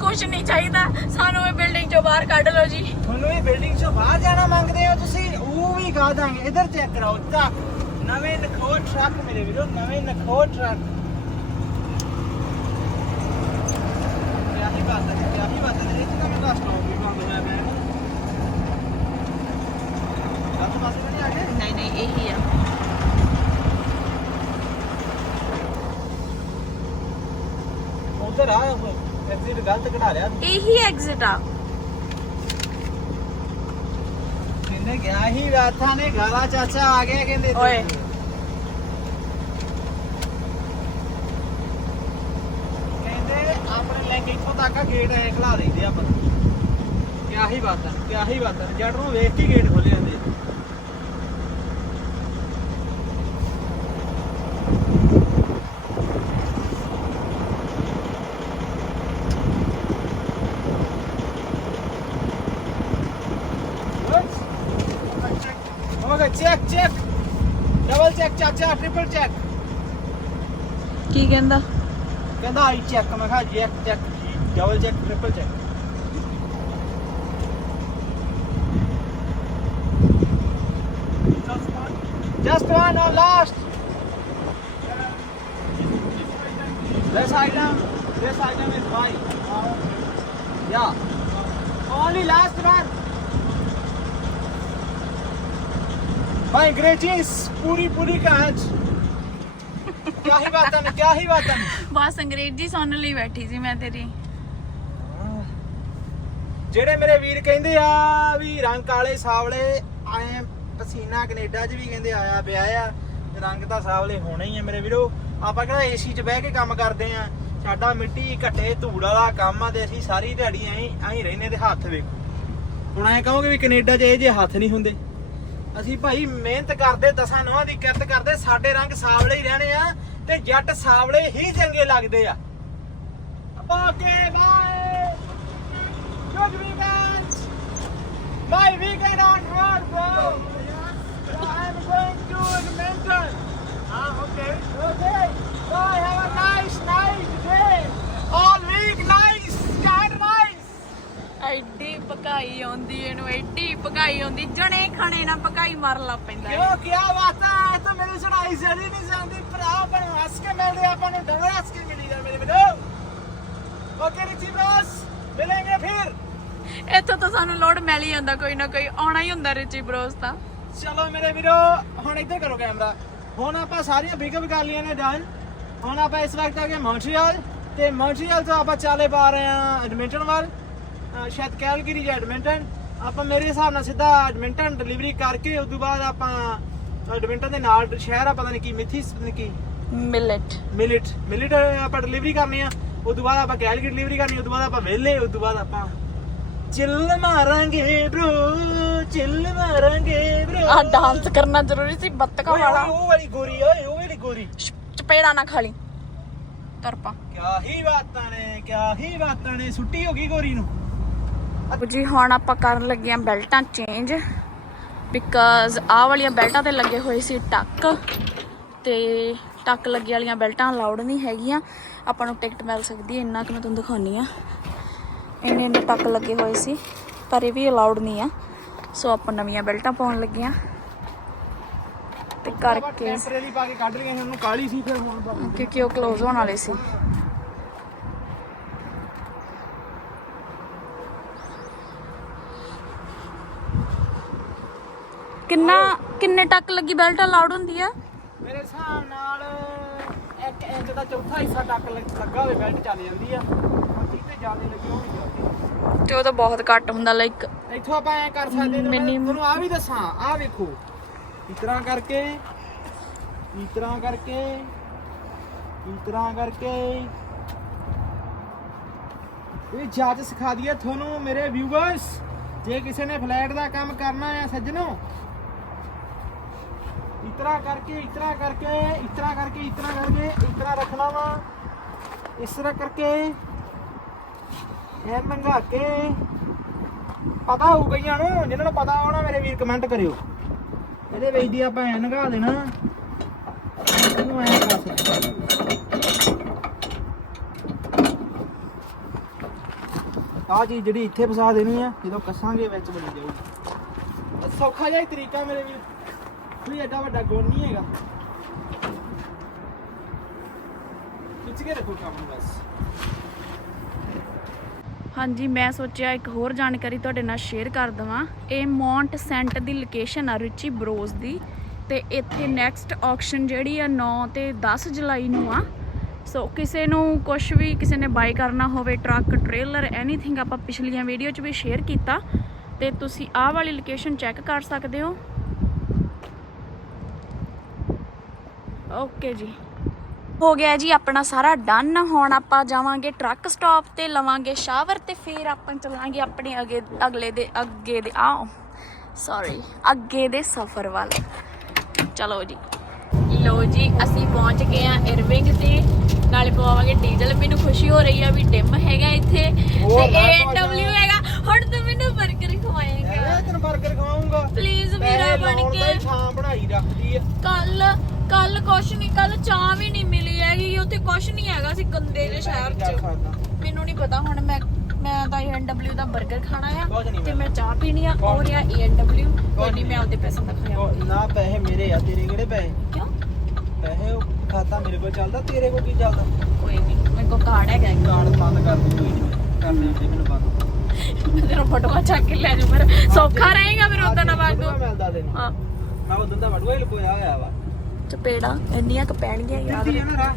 ਕੁਝ ਨਹੀਂ ਚਾਹੀਦਾ। ਸਾਨੂੰ ਇਹ ਬਿਲਡਿੰਗ 'ਚੋਂ ਬਾਹਰ ਕੱਢ ਲਓ ਜੀ। ਤੁਹਾਨੂੰ ਇਹ ਬਿਲਡਿੰਗ ਚੋਂ ਬਾਹਰ ਜਾਣਾ ਮੰਗਦੇ ਹੋ ਤੁਸੀਂ? ਉਹ ਵੀ ਗਾ ਦਾਂਗੇ। ਇਧਰ ਚੈੱਕ ਕਰਾਓ। ਤਾਂ ਨਵੇਂ ਨਖੋ ਟਰੱਕ ਮੇਰੇ ਵੀਰੋ ਨਵੇਂ ਨਖੋ ਟਰੱਕ ਕਿਆ ਹੀ ਬਾਤ ਹੈ ਕਿਆ ਹੀ ਬਾਤ ਹੈ ਇਹ ਤਾਂ ਮੈਂ ਦੱਸ ਰਹਾ ਵੀ ਬੰਦ ਹੋਇਆ ਪਿਆ ਗਲਤ ਪਾਸੇ ਤਾਂ ਨਹੀਂ ਨਹੀਂ ਇਹੀ ਆ। ਉਧਰ ਆ ਐਕਸਿਟ ਗਲਤ ਕਢਾ ਲਿਆ। ਇਹੀ ਐਗਜ਼ਿਟ ਆ। ਕਹਿੰਦੇ ਗਿਆ ਹੀ ਰਾਥਾ ਨੇ ਗਾਲਾ ਚਾਚਾ ਆ ਗਿਆ ਕਹਿੰਦੇ ਓਏ। ਕਹਿੰਦੇ ਆਪਣੇ ਗੇਟ ਐ ਖਲਾ ਦਿੰਦੇ ਆਪਾਂ ਕਿਆ ਹੀ ਬਾਤ ਆ ਕਿਆ ਹੀ ਬਾਤ। ਆ ਜੱਟ ਨੂੰ ਵੇਖ ਕੇ ਗੇਟ ਖੋਲੇ ਜਾਂਦੇ Okay, check, check. Double check, ਚਾਚਾ, check. ਕੀ ਕਹਿੰਦਾ? ਕਹਿੰਦਾ ਆਈ ਚੈੱਕ ਮੈਂ ਕਿਹਾ check check Double check triple check Just one or last. This item, this item is mine. Yeah. Only last one. भाई अंग्रेजी पूरी पूरी का आज क्या ही बात है क्या ही बात है ਬਸ ਅੰਗਰੇਜ਼ੀ ਸੁਣਨ ਲਈ ਬੈਠੀ ਸੀ ਮੈਂ ਤੇਰੀ ਜਿਹੜੇ ਮੇਰੇ ਵੀਰ ਕਹਿੰਦੇ ਆ ਵੀ ਰੰਗ ਕਾਲੇ ਸਾਵਲੇ, ਆਏ ਪਸੀਨਾ ਕੈਨੇਡਾ 'ਚ ਵੀ ਕਹਿੰਦੇ ਆਇਆ ਪਿਆ ਆ ਰੰਗ ਤਾਂ ਸਾਵਲੇ ਹੋਣੇ ਹੀ ਆ ਮੇਰੇ ਵੀਰੋ। ਆਪਾਂ ਕਿਹੜਾ ਏਸੀ 'ਚ ਬਹਿ ਕੇ ਕੰਮ ਕਰਦੇ ਆ। ਸਾਡਾ ਮਿੱਟੀ ਘੱਟੇ ਧੂੜ ਵਾਲਾ ਕੰਮ ਆ ਤੇ ਅਸੀਂ ਸਾਰੀ ਦਿਹਾੜੀ ਐਂ ਐਂ ਰਹਿੰਦੇ ਤੇ ਹੱਥ ਵੇਖੋ। ਹੁਣ ਐਂ ਕਹੋਗੇ ਵੀ ਕੈਨੇਡਾ 'ਚ ਇਹ ਜੇ ਹੱਥ ਨਹੀਂ ਹੁੰਦੇ। ਅਸੀਂ ਭਾਈ ਮਿਹਨਤ ਕਰਦੇ, ਦਸਾਂ ਨੋਹਾਂ ਦੀ ਕਿਰਤ ਕਰਦੇ, ਸਾਡੇ ਰੰਗ ਸਾਵਲੇ ਹੀ ਰਹਿਣੇ ਆ ਤੇ ਜੱਟ ਸਾਵਲੇ ਹੀ ਚੰਗੇ ਲੱਗਦੇ ਆ। Okay bye My weekend on road, bro! So I'm going to Edmonton. Ah, okay. Okay. Bye, have a nice, nice day. All week, nice, cat nice. ਐਡੀ ਪਕਾਈ ਆਉਂਦੀ ਇਹਨੂੰ ਐਡੀ ਪਕਾਈ ਆਉਂਦੀ ਜਣੇ ਖਾਣੇ ਨਾਲ ਪਕਾਈ ਮਾਰ ਲਾ ਪੈਂਦਾ ਹੈ। ਕਿਉਂ ਕਿਆ ਬਾਤ ਹੈ ਤਾਂ ਮੇਰੀ ਸੁਣਾਈ ਜੜੀ ਨਹੀਂ ਜਾਂਦੀ ਭਰਾ ਆਪਾਂ ਨੂੰ ਹੱਸ ਕੇ ਮਿਲਦੇ ਆਪਾਂ ਨੂੰ ਡਬਲ ਹੱਸ ਕੇ ਮਿਲੀਦਾ ਮੇਰੇ ਵੀਰੋ ओके रिची ब्रोस मिलेंगे फिर ਇੱਥੋਂ ਤਾਂ ਸਾਨੂੰ ਲੋਡ ਮਿਲ ਹੀ ਜਾਂਦਾ ਕੋਈ ਨਾ ਕੋਈ ਆਉਣਾ ਹੀ ਹੁੰਦਾ ਰਿਚੀ ਬ੍ਰੋਸ ਤਾਂ। ਚਲੋ ਮੇਰੇ ਵੀਰੋ ਹੁਣ ਇੱਧਰ ਕਰੋ ਕੈਮਰਾ। ਹੁਣ ਆਪਾਂ ਸਾਰੀਆਂ ਪਿਕਅਪ ਕਰ ਲਈਆਂ ਨੇ ਡਨ ਹੁਣ ਆਪਾਂ ਇਸ ਵਕਤ ਆ ਗਏ ਮੌਂਟਰੀਅਲ ਤੇ ਮੌਂਟਰੀਅਲ ਤੋਂ ਆਪਾਂ ਚਾਲੇ ਪਾ ਰਹੇ ਹਾਂ ਐਡਮਿੰਟਨ ਵੱਲ। ਅਹ ਸ਼ਾਇਦ ਕੈਲਗਰੀ ਜਾਂ ਐਡਮਿੰਟਨ ਆਪਾਂ ਮੇਰੇ ਹਿਸਾਬ ਨਾਲ ਸਿੱਧਾ ਐਡਮਿੰਟਨ ਡਿਲੀਵਰੀ ਕਰਕੇ ਉਸ ਤੋਂ ਬਾਅਦ ਆਪਾਂ ਐਡਮਿੰਟਨ ਦੇ ਨਾਲ ਸ਼ਹਿਰ ਆ ਪਤਾ ਨਹੀਂ ਕੀ ਮਿਥਿਸ ਪਤਾ ਨਹੀਂ ਕੀ। ਮਿਲਟ ਮਿਲਿਟ ਮਿਲਿਟ ਆਪਾਂ ਡਿਲੀਵਰੀ ਕਰਨੀ ਆ। ਉਸ ਤੋਂ ਬਾਅਦ ਆਪਾਂ ਕੈਲਗਰੀ ਡਿਲੀਵਰੀ ਕਰਨੀ ਉਸ ਤੋਂ ਬਾਅਦ ਆਪਾਂ ਵਿਹਲੇ ਉਸ ਤੋਂ ਬਾਅਦ ਆਪਾਂ ਚਿੱਲ ਮਾਰਾਂਗੇ ਬ్రో ਚਿੱਲ ਮਾਰਾਂਗੇ ਬ్రో ਆ ਡਾਂਸ ਕਰਨਾ ਜ਼ਰੂਰੀ ਸੀ ਬੱਤਕਾ ਵਾਲਾ। ਉਹ ਵਾਲੀ ਗੋਰੀ ਓਏ ਉਹ ਵਾਲੀ ਗੋਰੀ। ਚਪੇੜਾ ਨਾ ਖਾਲੀ ਤਰਪਾ। ਕਿਆ ਹੀ ਬਾਤਾਂ ਨੇ ਕਿਆ ਹੀ ਬਾਤਾਂ ਨੇ ਛੁੱਟੀ ਹੋ ਗਈ ਗੋਰੀ ਨੂੰ। ਜੀ ਹੁਣ ਆਪਾਂ ਕਰਨ ਲੱਗੇ ਆਂ ਬੈਲਟਾਂ ਚੇਂਜ ਬਿਕਾਜ਼ ਆਹ ਵਾਲੀਆਂ ਬੈਲਟਾਂ ਤੇ ਲੱਗੇ ਹੋਏ ਸੀ ਟੱਕ। ਤੇ ਟੱਕ ਲੱਗੇ ਵਾਲੀਆਂ ਬੈਲਟਾਂ ਅਲਾਉਡ ਨਹੀਂ ਹੈਗੀਆਂ। ਆਪਾਂ ਨੂੰ ਟਿਕਟ ਮਿਲ ਸਕਦੀ ਹੈ ਇੰਨਾ ਕਿ ਮੈਂ ਤੁਹਾਨੂੰ ਦਿਖਾਉਣੀ ਆ ਇੰਨੇ ਇੰਨੇ ਟੱਕ ਲੱਗੇ ਹੋਏ ਸੀ ਪਰ ਇਹ ਵੀ ਅਲਾਉਡ ਨਹੀਂ ਆ। ਸੋ ਆਪਾਂ ਨਵੀਆਂ ਬੈਲਟਾਂ ਪਾਉਣ ਲੱਗੇ ਆਂ। ਤੇ ਕਰਕੇ ਟੈਂਪਰੇਰੀ ਪਾ ਕੇ ਕੱਢ ਲਈਆਂ ਸੀ, ਉਹਨੂੰ ਕਾਲੀ ਸੀ ਫਿਰ ਹੁਣ ਕਿਉਂਕਿ ਉਹ ক্লোਜ਼ ਹੋਣ ਵਾਲੇ ਸੀ। ਕਿੰਨਾ ਕਿੰਨੇ ਟੱਕ ਲੱਗੀ ਬੈਲਟ ਅਲਾਉਡ ਹੁੰਦੀ ਆ? ਮੇਰੇ ਹਿਸਾਬ ਨਾਲ ਇੱਕ ਇੰਚ ਦਾ ਚੌਥਾ ਹਿੱਸਾ ਟੱਕ ਲੱਗ- ਹੋਵੇ ਬੈਲਟ ਚੱਲ ਜਾਂਦੀ ਆ। ਜ਼ਿਆਦਾ ਲੱਗੀ ਉਹ ਨਹੀਂ ਚੱਲਦੀ ਤੇ ਉਹ ਤਾਂ ਬਹੁਤ ਘੱਟ ਹੁੰਦਾ ਲਾਈਕ ਇੱਥੋਂ ਆਪਾਂ ਐ ਕਰ ਸਕਦੇ ਹਾਂ Minimum- ਤੁਹਾਨੂੰ ਆ ਵੀ ਦੱਸਾਂ ਆ ਵੇਖੋ। ਇਸ ਤਰ੍ਹਾਂ ਕਰਕੇ ਇਸ ਤਰ੍ਹਾਂ ਕਰਕੇ ਇਸ ਤਰ੍ਹਾਂ ਕਰਕੇ। ਇਹ ਜਾਚ ਸਿਖਾ ਦਈਏ ਤੁਹਾਨੂੰ ਮੇਰੇ ਵਿਊਅਰਸ ਜੇ ਕਿਸੇ ਨੇ ਫਲੈਟ ਦਾ ਕੰਮ ਕਰਨਾ ਹੈ ਸੱਜਣੋ। ਇਸ ਤਰ੍ਹਾਂ ਕਰਕੇ ਇਸ ਤਰ੍ਹਾਂ ਕਰਕੇ ਇਸ ਤਰ੍ਹਾਂ ਕਰਕੇ ਇਸ ਤਰ੍ਹਾਂ ਕਰਕੇ ਇਸ ਤਰ੍ਹਾਂ ਰੱਖਣਾ ਵਾ। ਇਸ ਤਰ੍ਹਾਂ ਕਰਕੇ ਇਹ ਮੰਗਾ ਕੇ ਪਤਾ ਹੋ ਗਈਆਂ ਨੂੰ ਜਿਹਨਾਂ ਨੂੰ ਪਤਾ ਹੋਣਾ ਮੇਰੇ ਵੀਰ ਕਮੈਂਟ ਕਰਿਓ। ਇਹਦੇ ਵਿੱਚ ਦੀ ਆਪਾਂ ਐ ਨਗਾ ਦੇਣਾ। ਇਹਨੂੰ ਐ ਕਰ ਆ ਚੀਜ਼ ਜਿਹੜੀ ਇੱਥੇ ਫਸਾ ਦੇਣੀ ਆ, ਜਦੋਂ ਕੱਸਾਂਗੇ ਵਿੱਚ ਬਣੀ ਜਾਊਗੀ। ਸੌਖਾ ਜਿਹਾ ਤਰੀਕਾ ਮੇਰੇ ਵੀਰ। ਕੋਈ ਐਡਾ ਵੱਡਾ ਗੁਣ ਨਹੀਂ ਹੈਗਾ। ਖਿੱਚ ਕੇ ਰੱਖੋ ਕੰਮ ਬਸ। ਹਾਂਜੀ, ਮੈਂ ਸੋਚਿਆ ਇੱਕ ਹੋਰ ਜਾਣਕਾਰੀ ਤੁਹਾਡੇ ਨਾਲ ਸ਼ੇਅਰ ਕਰ ਦਵਾਂ। ਇਹ ਮੌਂਟ ਸੈਂਟ ਦੀ ਲੋਕੇਸ਼ਨ ਆ ਰਿਚੀ ਬਰੋਜ਼ ਦੀ ਤੇ ਇੱਥੇ ਨੈਕਸਟ ਆਕਸ਼ਨ ਜਿਹੜੀ ਆ 9 ਤੇ 10 ਜੁਲਾਈ ਨੂੰ ਆ। ਸੋ ਕਿਸੇ ਨੂੰ ਕੁਝ ਵੀ ਕਿਸੇ ਨੇ ਬਾਈ ਕਰਨਾ ਹੋਵੇ ਟਰੱਕ ਟ੍ਰੇਲਰ ਐਨੀਥਿੰਗ ਆਪਾਂ ਪਿਛਲੀਆਂ ਵੀਡੀਓ 'ਚ ਵੀ ਸ਼ੇਅਰ ਕੀਤਾ ਤੇ ਤੁਸੀਂ ਆਹ ਵਾਲੀ ਲੋਕੇਸ਼ਨ ਚੈੱਕ ਕਰ ਸਕਦੇ ਹੋ। ਓਕੇ ਜੀ। ਹੋ ਗਿਆ ਜੀ ਆਪਣਾ ਸਾਰਾ ਡਨ। ਹੁਣ ਆਪਾਂ ਜਾਵਾਂਗੇ ਟਰੱਕ ਸਟਾਪ ਤੇ ਲਵਾਂਗੇ ਸ਼ਾਵਰ ਤੇ ਫਿਰ ਆਪਾਂ ਚੱਲਾਂਗੇ ਆਪਣੇ ਅਗੇ ਅਗਲੇ ਦੇ ਅੱਗੇ ਦੇ ਆ ਸੌਰੀ ਅੱਗੇ ਦੇ ਸਫ਼ਰ ਵੱਲ। ਚਲੋ ਜੀ। ਲੋ ਜੀ ਅਸੀਂ ਪਹੁੰਚ ਗਏ ਆ ਇਰਵਿੰਗ ਤੇ। ਨਾਲੇ ਪਵਾਵਾਂਗੇ ਡੀਜ਼ਲ। ਮੈਨੂੰ ਖੁਸ਼ੀ ਹੋ ਰਹੀ ਆ ਵੀ ਟਿਮ ਹੈਗਾ ਇੱਥੇ। ਤੇ ਮੈਂ AW ਹੈਗਾ। ਹੁਣ ਤੂੰ ਮੈਨੂੰ 버ਗਰ ਖਵਾਏਗਾ ਤੈਨੂੰ 버ਗਰ ਖਵਾਉਂਗਾ ਪਲੀਜ਼ ਵੀਰਾ ਬਣ ਕੇ। ਥਾਂ ਬਣਾਈ ਰੱਖਦੀ ਆ। ਕੱਲ ਕੱਲ ਕੁਛ ਨਹੀਂ ਕੱਲ ਚਾਹ ਵੀ ਨਹੀਂ ਮਿਲੀ। ਹੈਗੀ ਉੱਥੇ ਕੁਛ ਨਹੀਂ ਹੈਗਾ ਸੀ ਗੰਦੇ ਜਿਹੇ ਸ਼ਹਿਰ 'ਚ। ਮੈਨੂੰ ਨਹੀਂ ਪਤਾ ਹੁਣ ਮੈਂ ਮੈਂ ਤਾਂ ANW ਦਾ 버ਗਰ ਖਾਣਾ ਆ ਤੇ। ਮੈਂ ਚਾਹ ਪੀਣੀ ਆ ਉਹ ਰਿਹਾ ANW ਕੋਈ ਮੈਂ ਆਪਦੇ ਪੈਸੇ ਦਾ ਖਾਇਆ ਨਾ ਪੈਸੇ ਮੇਰੇ ਆ ਤੇਰੇ ਕਿਹੜੇ ਪੈਸੇ? ਕਿਉਂ? ਪੈਸੇ ਉਹ ਖਾਤਾ ਮੇਰੇ ਕੋਲ ਚੱਲਦਾ ਤੇਰੇ ਕੋਲ ਕੀ ਚੱਲਦਾ? ਕੋਈ ਨਹੀਂ ਮੇਰੇ ਕੋਲ ਕਾਰਡ ਹੈਗਾ। ਕਾਰਡ ਬੰਦ ਕਰ ਦੂੰ ਕੋਈ ਨਹੀਂ ਕਰ ਦੇ ਦੇ ਮੈਨੂੰ ਬੰਦ। ਤੇਰਾ ਫੋਟੋ ਚੱਕ ਕੇ ਲੈ ਜੂ ਪਰ ਸੌਖਾ ਰਹੇਗਾ ਫਿਰ ਉਦਾਂ ਨਾ ਵਾਂਗੂ ਹਾਂ। ਮੈਂ ਉਦੋਂ ਦਾ ਵੜੂਆ ਹੀ ਲਕੋਇਆ ਹੋਇਆ ਵਾ। ਚਪੇੜਾ ਇੰਨੀਆਂ ਕ ਪੈਣਗੀਆਂ ਰਾਹ।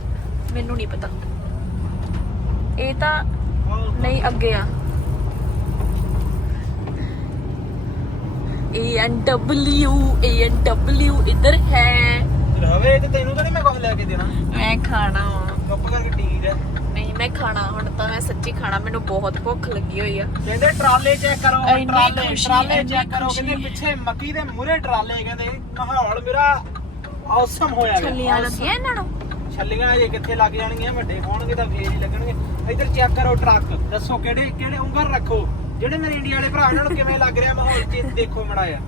ਮੈਨੂੰ ਨਹੀਂ ਪਤਾ। ਇਹ ਤਾਂ ਨਹੀਂ ਅੱਗੇ ਆ। A N W A N W ਇੱਧਰ ਹੈ। ਰਵੇ ਤੇ ਤੈਨੂੰ ਤਾਂ ਨਹੀਂ ਮੈਂ ਕੁਝ ਲੈ ਕੇ ਦੇਣਾ। ਮੈਂ ਖਾਣਾ ਵਾ। ਚੁੱਪ ਕਰਕੇ ਰਹਿ ਨਹੀਂ ਮੈਂ ਖਾਣਾ ਹੁਣ ਤਾਂ ਮੈਂ ਸੱਚੀ ਖਾਣਾ ਮੈਨੂੰ ਬਹੁਤ ਭੁੱਖ ਲੱਗੀ ਹੋਈ ਆ। ਕਹਿੰਦੇ ਟਰਾਲੇ ਚੈੱਕ ਕਰੋ ਇੰਨੀ ਟਰਾਲੇ ਖੁਸ਼ੀ, ਟਰਾਲੇ ਇੰਨੀ ਚੈੱਕ ਕਰੋ ਖੁਸ਼ੀ। ਕਹਿੰਦੇ ਪਿੱਛੇ ਮੱਕੀ ਦੇ ਮੂਰੇ ਟਰਾਲੇ ਕਹਿੰਦੇ ਮਾਹੌਲ ਮੇਰਾ ਔਸਮ ਹੋਇਆ ਗਿਆ ਛੱਲੀਆਂ। ਲੱਗੀਆਂ ਇਹਨਾਂ ਨੂੰ। ਛੱਲੀਆਂ ਜੇ ਕਿੱਥੇ ਲੱਗ ਜਾਣਗੀਆਂ? ਵੱਡੇ ਹੋਣਗੇ ਤਾਂ ਫੇਰ ਹੀ ਲੱਗਣਗੇ। ਇੱਧਰ ਚੈੱਕ ਕਰੋ ਟਰੱਕ ਦੱਸੋ ਕਿਹੜੇ ਕਿਹੜੇ ਉਂਗਲ ਰੱਖੋ? ਜਿਹੜੇ ਮੇਰੇ ਇੰਡੀਆ ਵਾਲੇ ਭਰਾ ਇਹਨਾਂ ਨੂੰ ਕਿਵੇਂ ਲੱਗ ਰਿਹਾ ਮਾਹੌਲ? ਚ ਦੇਖੋ ਮੜਾਇਆ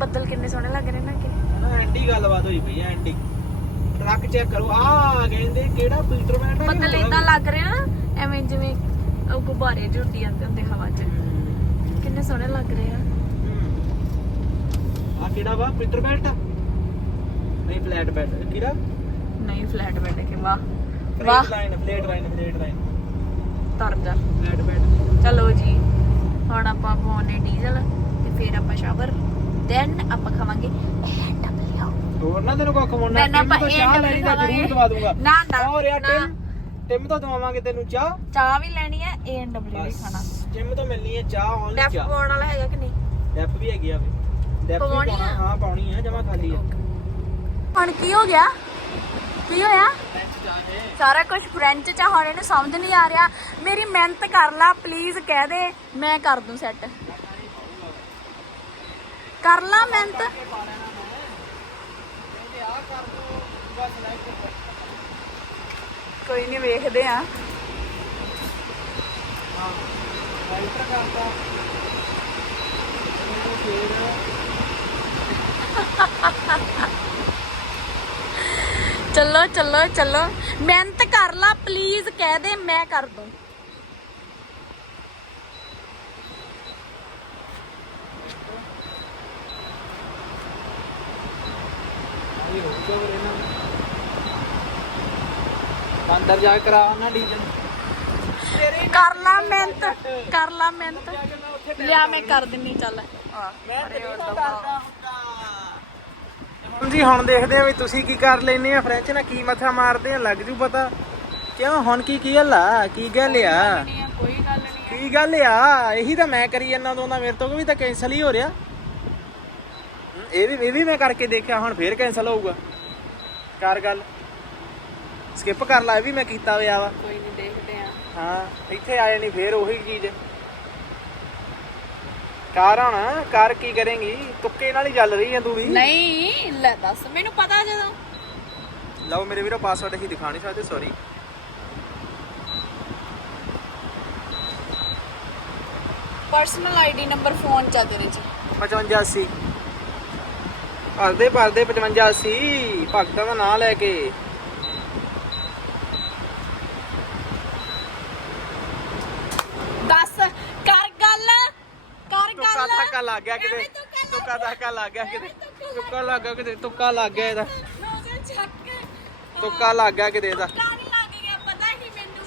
ਬੱਦਲ ਕਿੰਨੇ ਸੋਹਣੇ ਲੱਗ ਰਹੇ ਨਾ ਕਿ ਹਨਾ ਐਂਡੀ ਗੱਲਬਾਤ ਹੋਈ ਪਈ ਐ ਐਂਡੀ। ਟਰੱਕ ਚੈੱਕ ਕਰੋ। ਆ ਕਹਿੰਦੇ ਕਿਹੜਾ ਫਿਲਟਰ ਮੈਂਟ ਬੱਦਲ ਇਦਾਂ ਲੱਗ ਰਿਹਾ ਨਾ ਐਵੇਂ ਜਿਵੇਂ ਉਹ ਗੁਬਾਰੇ ਉੱਡੀ ਜਾਂਦੇ ਹੁੰਦੇ ਹਵਾ 'ਚ। ਕਿੰਨੇ ਸੋਹਣੇ ਲੱਗ ਰਹੇ ਆ। ਆ ਕਿਹੜਾ ਵਾ? ਫਿਲਟਰ ਬੈਲਟ ਨਹੀਂ ਫਲੈਟ ਬੈਲਟ ਕਿਹੜਾ? ਨਹੀਂ ਫਲੈਟ ਬੈਠ ਕੇ ਵਾਹ। ਵਾਹ। Flat line flat line flat line ਤਰ ਜਾ। ਬੈਠ ਬੈਠ ਚਲੋ ਜੀ ਹੁਣ ਆਪਾਂ ਪਾਉਣੇ ਡੀਜ਼ਲ ਤੇ ਫਿਰ ਆਪਾਂ ਸ਼ਾਵਰ ਦੈਨ ਆਪਾਂ ਖਾਵਾਂਗੇ ਡਬਲਿਊ ਹੋਰ ਨਾ ਤੈਨੂੰ ਕੋਈ ਖਵਾਉਣਾ ਮੈਂ ਨਾ ਟਿਮ ਤੋਂ ਆਪਾਂ ਚਾਹ ਇਹ ਲੈਣੀ ਤਾਂ। ਜ਼ਰੂਰ ਦਵਾ ਦੂੰਗਾ। ਨਾ ਨਾ ਹੋਰ ਯਾਰ ਨਾ। ਟਿਮ ਟਿਮ ਤੋਂ ਦਵਾਵਾਂਗੇ ਤੈਨੂੰ ਚਾਹ। ਚਾਹ ਵੀ ਲੈਣੀ ਹੈ ਏ ਐਂਡ ਡਬਲਿਊ ਵੀ ਖਾਣਾ। ਜਿਮ ਤੋਂ ਮਿਲਣੀ ਹੈ ਚਾਹ ਓਨਲੀ ਡੈਫ ਚਾਹ। ਪਾਉਣ ਵਾਲਾ ਹੈਗਾ ਕਿ ਨਹੀਂ? ਡੈਪ ਵੀ ਹੈਗੀ ਆ ਵੇ ਡੈਪ ਵੀ ਪਵਾਉਣੀ ਪਾਉਣਾ ਆ? ਹਾਂ ਪਾਉਣੀ ਹੈ ਜਮਾ ਖਾਲੀ ਆ। ਹੁਣ ਕੀ ਹੋ ਗਿਆ? ਕੀ ਹੋਇਆ? ਸਾਰਾ ਕੁਝ ਫ੍ਰੈਂਚ ਚ ਹੁਣ ਇਹਨੂੰ ਸਮਝ ਨਹੀਂ ਆ ਰਿਹਾ। ਮੇਰੀ ਮਿਹਨਤ ਕਰ ਲਾ ਪਲੀਜ਼ ਕਹਿ ਦੇ। ਮੈਂ ਕਰ ਦੂੰ ਸੈੱਟ ਕਰ ਲਾ ਮਿਹਨਤ। ਕੋਈ ਨਹੀਂ ਵੇਖਦੇ ਆ। ਫਿਲਟਰ ਕਰਤਾ ਇਹਨੂੰ ਚੱਲੋ ਚੱਲੋ ਚੱਲੋ। ਮਿਹਨਤ ਕਰ ਲਾ ਪਲੀਜ਼ ਕਹਿ ਦੇ ਮੈਂ ਕਰ ਦੂੰ। ਅੰਦਰ ਜਾ ਕੇ ਕਰਾ ਨਾ। ਡੀਜ਼ਲ ਕਰ ਲਾ ਮਿਹਨਤ ਕਰ ਲਾ ਮਿਹਨਤ। ਲਿਆ ਮੈਂ ਕਰ ਦਿੰਨੀ ਚੱਲ। ਮੈਂ ਤੇ ਨਹੀਂ ਕਰਦਾ। ਜੀ ਹੁਣ ਦੇਖਦੇ ਆ ਵੀ ਤੁਸੀਂ ਕੀ ਕਰ ਲੈਨੇ ਆ ਫ੍ਰੈਂਚ ਨਾਲ ਕੀ ਮੱਥਾ ਮਾਰਦੇ ਆ ਲੱਗ ਜੂ ਪਤਾ। ਕਿਉਂ? ਹੁਣ ਕੀ ਕੀ ਆ? ਕੀ ਗੱਲ ਆ? ਕੋਈ ਗੱਲ ਨਹੀਂ ਕੀ ਗੱਲ ਆ? ਇਹੀ ਤਾਂ ਮੈਂ ਕਰੀ ਜਾਂਦਾ ਦਾ ਮੇਰੇ ਤੋਂ ਵੀ ਤਾਂ ਕੈਨਸਲ ਹੀ ਹੋ ਰਿਹਾ। ਇਹ ਵੀ ਇਹ ਵੀ ਮੈਂ ਕਰਕੇ ਦੇਖਿਆ ਹੁਣ ਫੇਰ ਕੈਨਸਲ ਹੋਊਗਾ। ਕਰ ਗੱਲ। ਸਕਿਪ ਕਰ ਲਾ ਇਹ ਵੀ ਮੈਂ ਕੀਤਾ ਹੋਇਆ ਵਾ। ਕੋਈ ਨਹੀਂ ਦੇਖਦੇ ਆ ਹਾਂ ਇੱਥੇ ਆਏ ਨਹੀਂ ਫੇਰ ਉਹੀ ਚੀਜ਼ ਕਾਰ ਹੁਣ ਕਾਰ ਕੀ ਕਰੇਂਗੀ? ਤੁੱਕੇ ਨਾਲ ਹੀ ਚੱਲ ਰਹੀ ਆ ਤੂੰ ਵੀ। ਨਹੀਂ ਲੈ ਦੱਸ ਮੈਨੂੰ ਪਤਾ ਜਦੋਂ। ਲਓ ਮੇਰੇ ਵੀਰੋ ਪਾਸਵਰਡ ਹੀ ਦਿਖਾ ਨਹੀਂ ਸਕਦੇ sorry personal ID number phone ਚ ਤੇਰੇ ਚ। 5580 ਭਰਦੇ ਭਰਦੇ 5580 ਭਗਤਾਂ ਦਾ ਨਾਂ ਲੈ ਕੇ ਦੱਸ ਕਰ ਗੱਲ ਕਰ ਤੁੱਕਾ ਗੱਲ ਧੱਕਾ ਲੱਗ ਗਿਆ ਕਿਤੇ ਤੁੱਕਾ ਧੱਕਾ ਲੱਗ ਗਿਆ। ਕਿਤੇ ਤੁੱਕਾ ਲੱਗ ਗਿਆ ਕਿਤੇ ਤੁੱਕਾ ਲੱਗ ਗਿਆ ਇਹਦਾ। ਤੁੱਕਾ ਲੱਗ ਗਿਆ ਕਿਤੇ ਇਹਦਾ।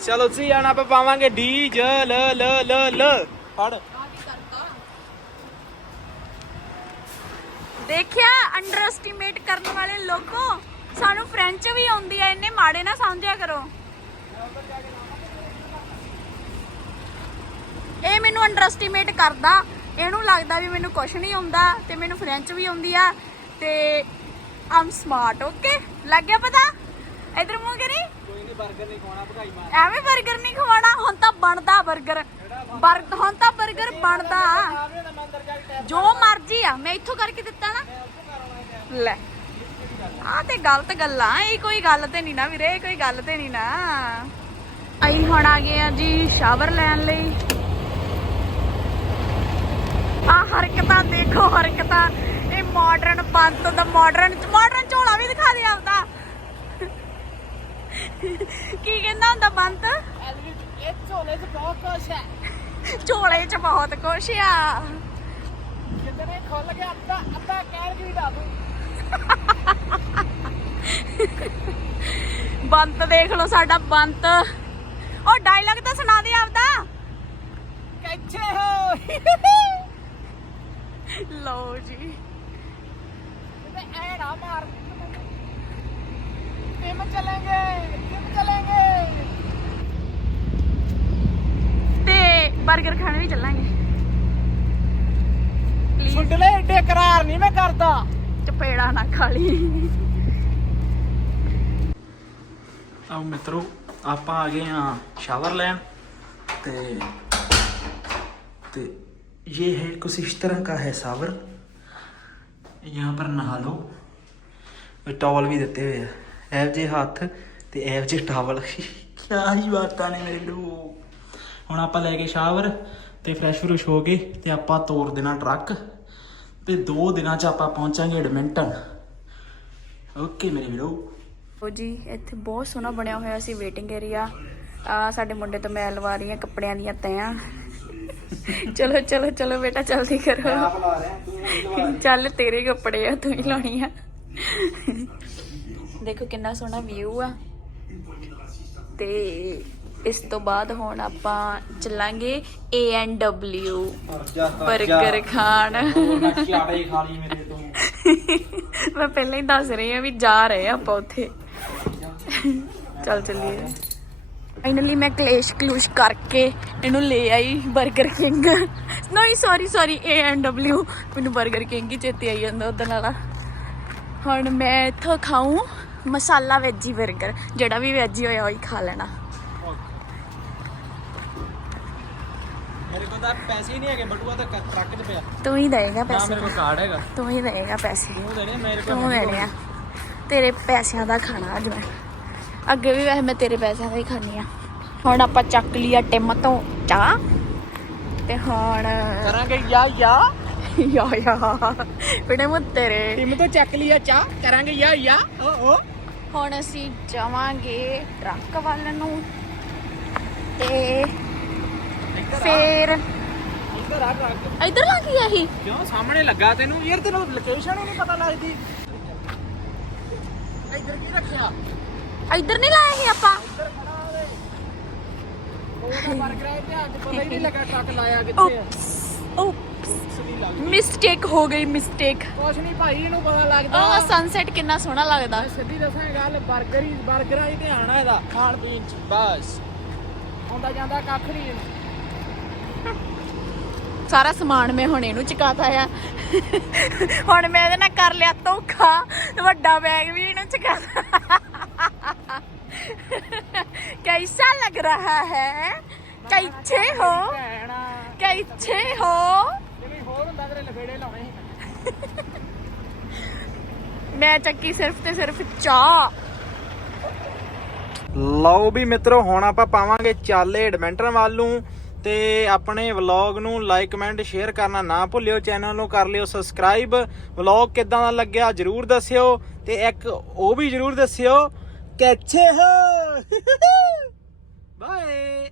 ਚਲੋ ਜੀ ਹੁਣ ਆਪਾਂ ਪਾਵਾਂਗੇ ਡੀ ਜ ਲ ਲ ਲ ਲ। ਕਰਤਾ ਦੇਖਿਆ ਅੰਡਰ ਐਸਟੀਮੇਟ ਕਰਨ ਵਾਲੇ ਲੋਕੋ ਸਾਨੂੰ ਫ੍ਰੈਂਚ ਵੀ ਆਉਂਦੀ ਆ ਇੰਨੇ ਮਾੜੇ ਨਾ ਸਮਝਿਆ ਕਰੋ। ਇਹ ਮੈਨੂੰ ਅੰਡਰ ਐਸਟੀਮੇਟ ਕਰਦਾ। ਇਹਨੂੰ ਲੱਗਦਾ ਵੀ ਮੈਨੂੰ ਕੁਝ ਨਹੀਂ ਆਉਂਦਾ ਤੇ ਮੈਨੂੰ ਫ੍ਰੈਂਚ ਵੀ ਆਉਂਦੀ ਆ ਤੇ ਆਮ ਸਮਾਰਟ ਓਕੇ ਲੱਗ ਗਿਆ ਪਤਾ? ਇਧਰ ਮੂੰਹ ਕਰੀ। ਕੋਈ ਨਹੀਂ 버ਗਰ ਨਹੀਂ ਖਵਾਉਣਾ ਭਗਾਈ ਮਾਰ। ਐਵੇਂ 버ਗਰ ਨਹੀਂ ਖਵਾਉਣਾ ਹੁਣ ਤਾਂ ਬਣਦਾ 버ਗਰ ਬਰਗ ਹੁਣ ਤਾਂ 버ਗਰ ਬਣਦਾ। ਜੋ ਮਰਜ਼ੀ ਆ ਮੈਂ ਇੱਥੋਂ ਕਰਕੇ ਦਿੱਤਾ ਨਾ। ਲੈ। ਆ ਤੇ ਗਲਤ ਗੱਲਾਂ ਇਹ ਕੋਈ ਗੱਲ ਤੇ ਨਹੀਂ ਨਾ ਵੀਰੇ ਕੋਈ ਗੱਲ ਤੇ ਨਹੀਂ ਨਾ। ਅਸੀਂ ਹੁਣ ਆ ਗਏ ਆ ਜੀ ਸ਼ਾਵਰ ਲੈਣ ਲਈ। ਹਰਕਤਾਂ, ਦੇਖੋ ਹਰਕਤਾਂ। ਇਹ ਮਾਡਰਨ ਪੰਤ ਦਾ ਮਾਡਰਨ ਮਾਡਰਨ ਝੋਲਾ ਵੀ ਦਿਖਾ ਦੇ ਆਪਦਾ। ਕੀ ਕਹਿੰਦਾ ਹੁੰਦਾ ਬੰਤ ਇਹ ਝੋਲੇ 'ਚ ਬਹੁਤ ਕੁਛ ਹੈ ਝੋਲੇ 'ਚ ਬਹੁਤ ਕੁਛ ਆ। ਕਿਤੇ ਖੁੱਲ ਗਿਆ ਅੱਧਾ ਅੱਧਾ ਕਹਿਰ ਵੀ ਡਾ ਦੂੰ ਬੰਤ ਦੇਖ ਲਓ ਸਾਡਾ ਬੰਤ। ਉਹ ਡਾਇਲੌਗ ਤਾਂ ਸੁਣਾ ਦੇ ਆਪਦਾ। ਕਿੱਥੇ ਹੋ। ਲਓ ਜੀ। ਤੇ ਐ ਨਾ ਮਾਰ। ਕਿਮ ਚਲेंगे ਕਿਮ ਚਲेंगे ਤੇ 버ਗਰ ਖਾਣੇ ਵੀ ਚੱਲਾਂਗੇ। ਸੁੰਡਲੇ ਏਡੇ ਕਰਾਰ ਨਹੀਂ ਮੈਂ ਕਰਦਾ। ਚਪੇੜਾ ਨਾ ਖਾਲੀ ਲਈ। ਆਓ ਮਿੱਤਰੋ ਆਪਾਂ ਆ ਗਏ ਆ ਸ਼ਾਵਰ ਲੈਣ ਤੇ ਤੇ ये है कुछ इस तरह का है शावर यहाँ पर नहा लो ਟਾਵਲ ਵੀ ਦਿੱਤੇ ਹੋਏ ਆ ਐਵ ਜੇ ਹੱਥ ਤੇ ਐਵ ਜੇ ਟਾਵਲ ਕਿਆ ਹੀ ਬਾਤਾਂ ਨੇ ਮੇਰੇ ਲੋ ਹੁਣ ਆਪਾਂ ਲੈ ਕੇ ਸ਼ਾਵਰ ਤੇ ਫਰੈਸ਼ ਫਰੂਸ਼ ਹੋ ਗਏ ਤੇ ਆਪਾਂ ਤੋਰ ਦੇਣਾ ਟਰੱਕ ਤੇ 2 ਦਿਨਾਂ ਚ ਆਪਾਂ ਪਹੁੰਚਾਂਗੇ ਐਡਮਿੰਟਨ ਓਕੇ ਮੇਰੇ ਵੀਰੋ ਉਹ ਜੀ ਇੱਥੇ ਬਹੁਤ ਸੋਹਣਾ ਬਣਿਆ ਹੋਇਆ ਸੀ ਵੇਟਿੰਗ ਏਰੀਆ ਆ ਸਾਡੇ ਮੁੰਡੇ ਤੋਂ ਮੈਂ ਲਵਾ ਰਹੀ ਹਾਂ ਕੱਪੜਿਆਂ ਦੀਆਂ ਤੈਆਂ ਚਲੋ ਚਲੋ ਚਲੋ ਬੇਟਾ ਜਲਦੀ ਕਰੋ। ਆਪ ਲਾ ਰਿਹਾ ਤੂੰ ਨਹੀਂ ਲਵਾ ਚੱਲ ਤੇਰੇ ਕੱਪੜੇ ਆ ਤੂੰ ਹੀ ਲਾਉਣੀ ਆ। ਦੇਖੋ ਕਿੰਨਾ ਸੋਹਣਾ ਵਿਊ ਆ। ਤੇ ਇਸ ਤੋਂ ਬਾਅਦ ਹੁਣ ਆਪਾਂ ਚੱਲਾਂਗੇ A&W 버ਗਰ ਖਾਣ। ਚਾੜੇ ਖਾ ਲਈ ਮੇਰੇ ਤੋਂ। ਮੈਂ ਪਹਿਲਾਂ ਹੀ ਦੱਸ ਰਹੀ ਹਾਂ ਵੀ ਜਾ ਰਹੇ ਆ ਆਪਾਂ ਉੱਥੇ। ਚੱਲ ਚੱਲੀਏ। ਫਾਈਨਲੀ ਮੈਂ ਕਲੇਸ਼ ਕਲੂਸ਼ ਕਰਕੇ ਇਹਨੂੰ ਲੈ ਆਈ 버ਗਰ ਕਿੰਗ ਨਹੀਂ sorry sorry A and W ਮੈਨੂੰ 버ਗਰ ਕਿੰਗ ਹੀ ਚੇਤੇ ਆਈ ਜਾਂਦਾ ਉਦੋਂ ਵਾਲਾ ਹੁਣ ਮੈਂ ਇੱਥੋਂ ਖਾਉਂ ਮਸਾਲਾ ਵੈਜੀ 버ਗਰ ਜਿਹੜਾ ਵੀ ਵੈਜੀ ਹੋਇਆ ਉਹੀ ਖਾ ਲੈਣਾ। ਮੇਰੇ ਕੋਲ ਤਾਂ ਪੈਸੇ ਹੀ ਨਹੀਂ ਹੈਗੇ ਬਟੂਆ ਤਾਂ ਟਰੱਕ 'ਚ ਪਿਆ। ਤੂੰ ਹੀ ਦੇਏਗਾ ਪੈਸੇ। ਮੇਰੇ ਕੋਲ ਕਾਰਡ ਹੈਗਾ। ਤੂੰ ਹੀ ਦੇਏਗਾ ਪੈਸੇ। ਤੂੰ ਦੇਣੇ ਮੇਰੇ ਤੇਰੇ ਪੈਸਿਆਂ ਦਾ ਖਾਣਾ ਅੱਜ ਮੈਂ। ਅੱਗੇ ਵੀ ਵੈਸੇ ਮੈਂ ਤੇਰੇ ਪੈਸਿਆਂ ਦਾ ਹੀ ਖਾਣੀ ਆ ਹੁਣ ਆਪਾਂ ਚੱਕ ਲਿਆ ਟਿਮ ਤੋਂ ਚਾਹ। ਤੇ ਹੁਣ ਕਰਾਂਗੇ ਯਾ ਯਾ। ਯਾ ਯਾ। ਬੜੇ ਮੁੱਤ ਤੇਰੇ ਟਿਮ ਤੋਂ ਚੱਕ ਲਿਆ ਚਾਹ ਕਰਾਂਗੇ ਯਾ ਯਾ। ਓ ਓ। ਹੁਣ ਅਸੀਂ ਜਾਵਾਂਗੇ ਟਰੱਕ ਵੱਲ ਨੂੰ। ਤੇ ਫੇਰ ਇੱਧਰ ਆ ਟਰੱਕ। ਇੱਧਰ ਲੱਗ ਗਿਆ ਇਹ। ਕਿਉਂ? ਸਾਹਮਣੇ ਲੱਗਾ ਤੈਨੂੰ? ਯਾਰ ਤੈਨੂੰ ਲੋਕੇਸ਼ਨ ਹੀ ਨਹੀਂ ਪਤਾ ਲੱਗਦੀ। ਇੱਧਰ ਕੀ ਰੱਖਿਆ? ਇੱਧਰ ਨਹੀਂ ਲਾਇਆ ਸੀ ਆਪਾਂ? ਮਿਸਟੇਕ ਹੋ ਗਈ ਮਿਸਟੇਕ ਕੁਛ ਨਹੀਂ ਭਾਈ ਇਹਨੂੰ ਪਤਾ ਲੱਗਦਾ। ਆਹ ਸਨਸੈਟ ਕਿੰਨਾ ਸੋਹਣਾ ਲੱਗਦਾ। ਸਿੱਧੀ ਦੱਸਾਂ ਗੱਲ 버ਗਰ ਹੀ 버ਗਰਾਂ ਹੀ ਧਿਆਨ ਆ ਇਹਦਾ। ਖਾਣ ਪੀਣ ਚ ਬਸ। ਆਉਂਦਾ ਜਾਂਦਾ ਕੱਖ ਨਹੀਂ ਇਹਨੂੰ। ਸਾਰਾ ਸਮਾਨ ਮੈਂ ਹੁਣ ਇਹਨੂੰ ਚਕਾਤਾ ਆ। ਹੁਣ ਮੈਂ ਇਹਦੇ ਨਾਲ ਕਰ ਲਿਆ ਧੋਖਾ। ਵੱਡਾ ਬੈਗ ਵੀ ਇਹਨੂੰ ਚਕਾਤਾ। कैसा लग रहा है कैसे हो ਭੈਣਾ कैसे हो ਜੇ ਕੋਈ ਹੋਰ ਹੁੰਦਾ ਤੇਰੇ ਲਫੇੜੇ ਲਾਉਣੇ ਸੀ ਮੈਂ ਚੱਕੀ ਸਿਰਫ ਤੇ ਸਿਰਫ ਚਾਹ ਲਓ ਵੀ ਮਿੱਤਰੋ ਹੁਣ ਆਪਾਂ ਪਾਵਾਂਗੇ ਚਾਲੇ ਐਡਵੈਂਟਰ ਵੱਲ ਨੂੰ ਤੇ ਆਪਣੇ ਵਲੌਗ ਨੂੰ ਲਾਈਕ ਕਮੈਂਟ ਸ਼ੇਅਰ ਕਰਨਾ ਨਾ ਭੁੱਲਿਓ ਚੈਨਲ ਨੂੰ ਕਰ ਲਿਓ ਸਬਸਕ੍ਰਾਈਬ ਵਲੌਗ ਕਿਦਾਂ ਦਾ ਲੱਗਿਆ ਜਰੂਰ ਦੱਸਿਓ ਤੇ ਇੱਕ ਉਹ ਵੀ ਜਰੂਰ ਦੱਸਿਓ get to her. Bye.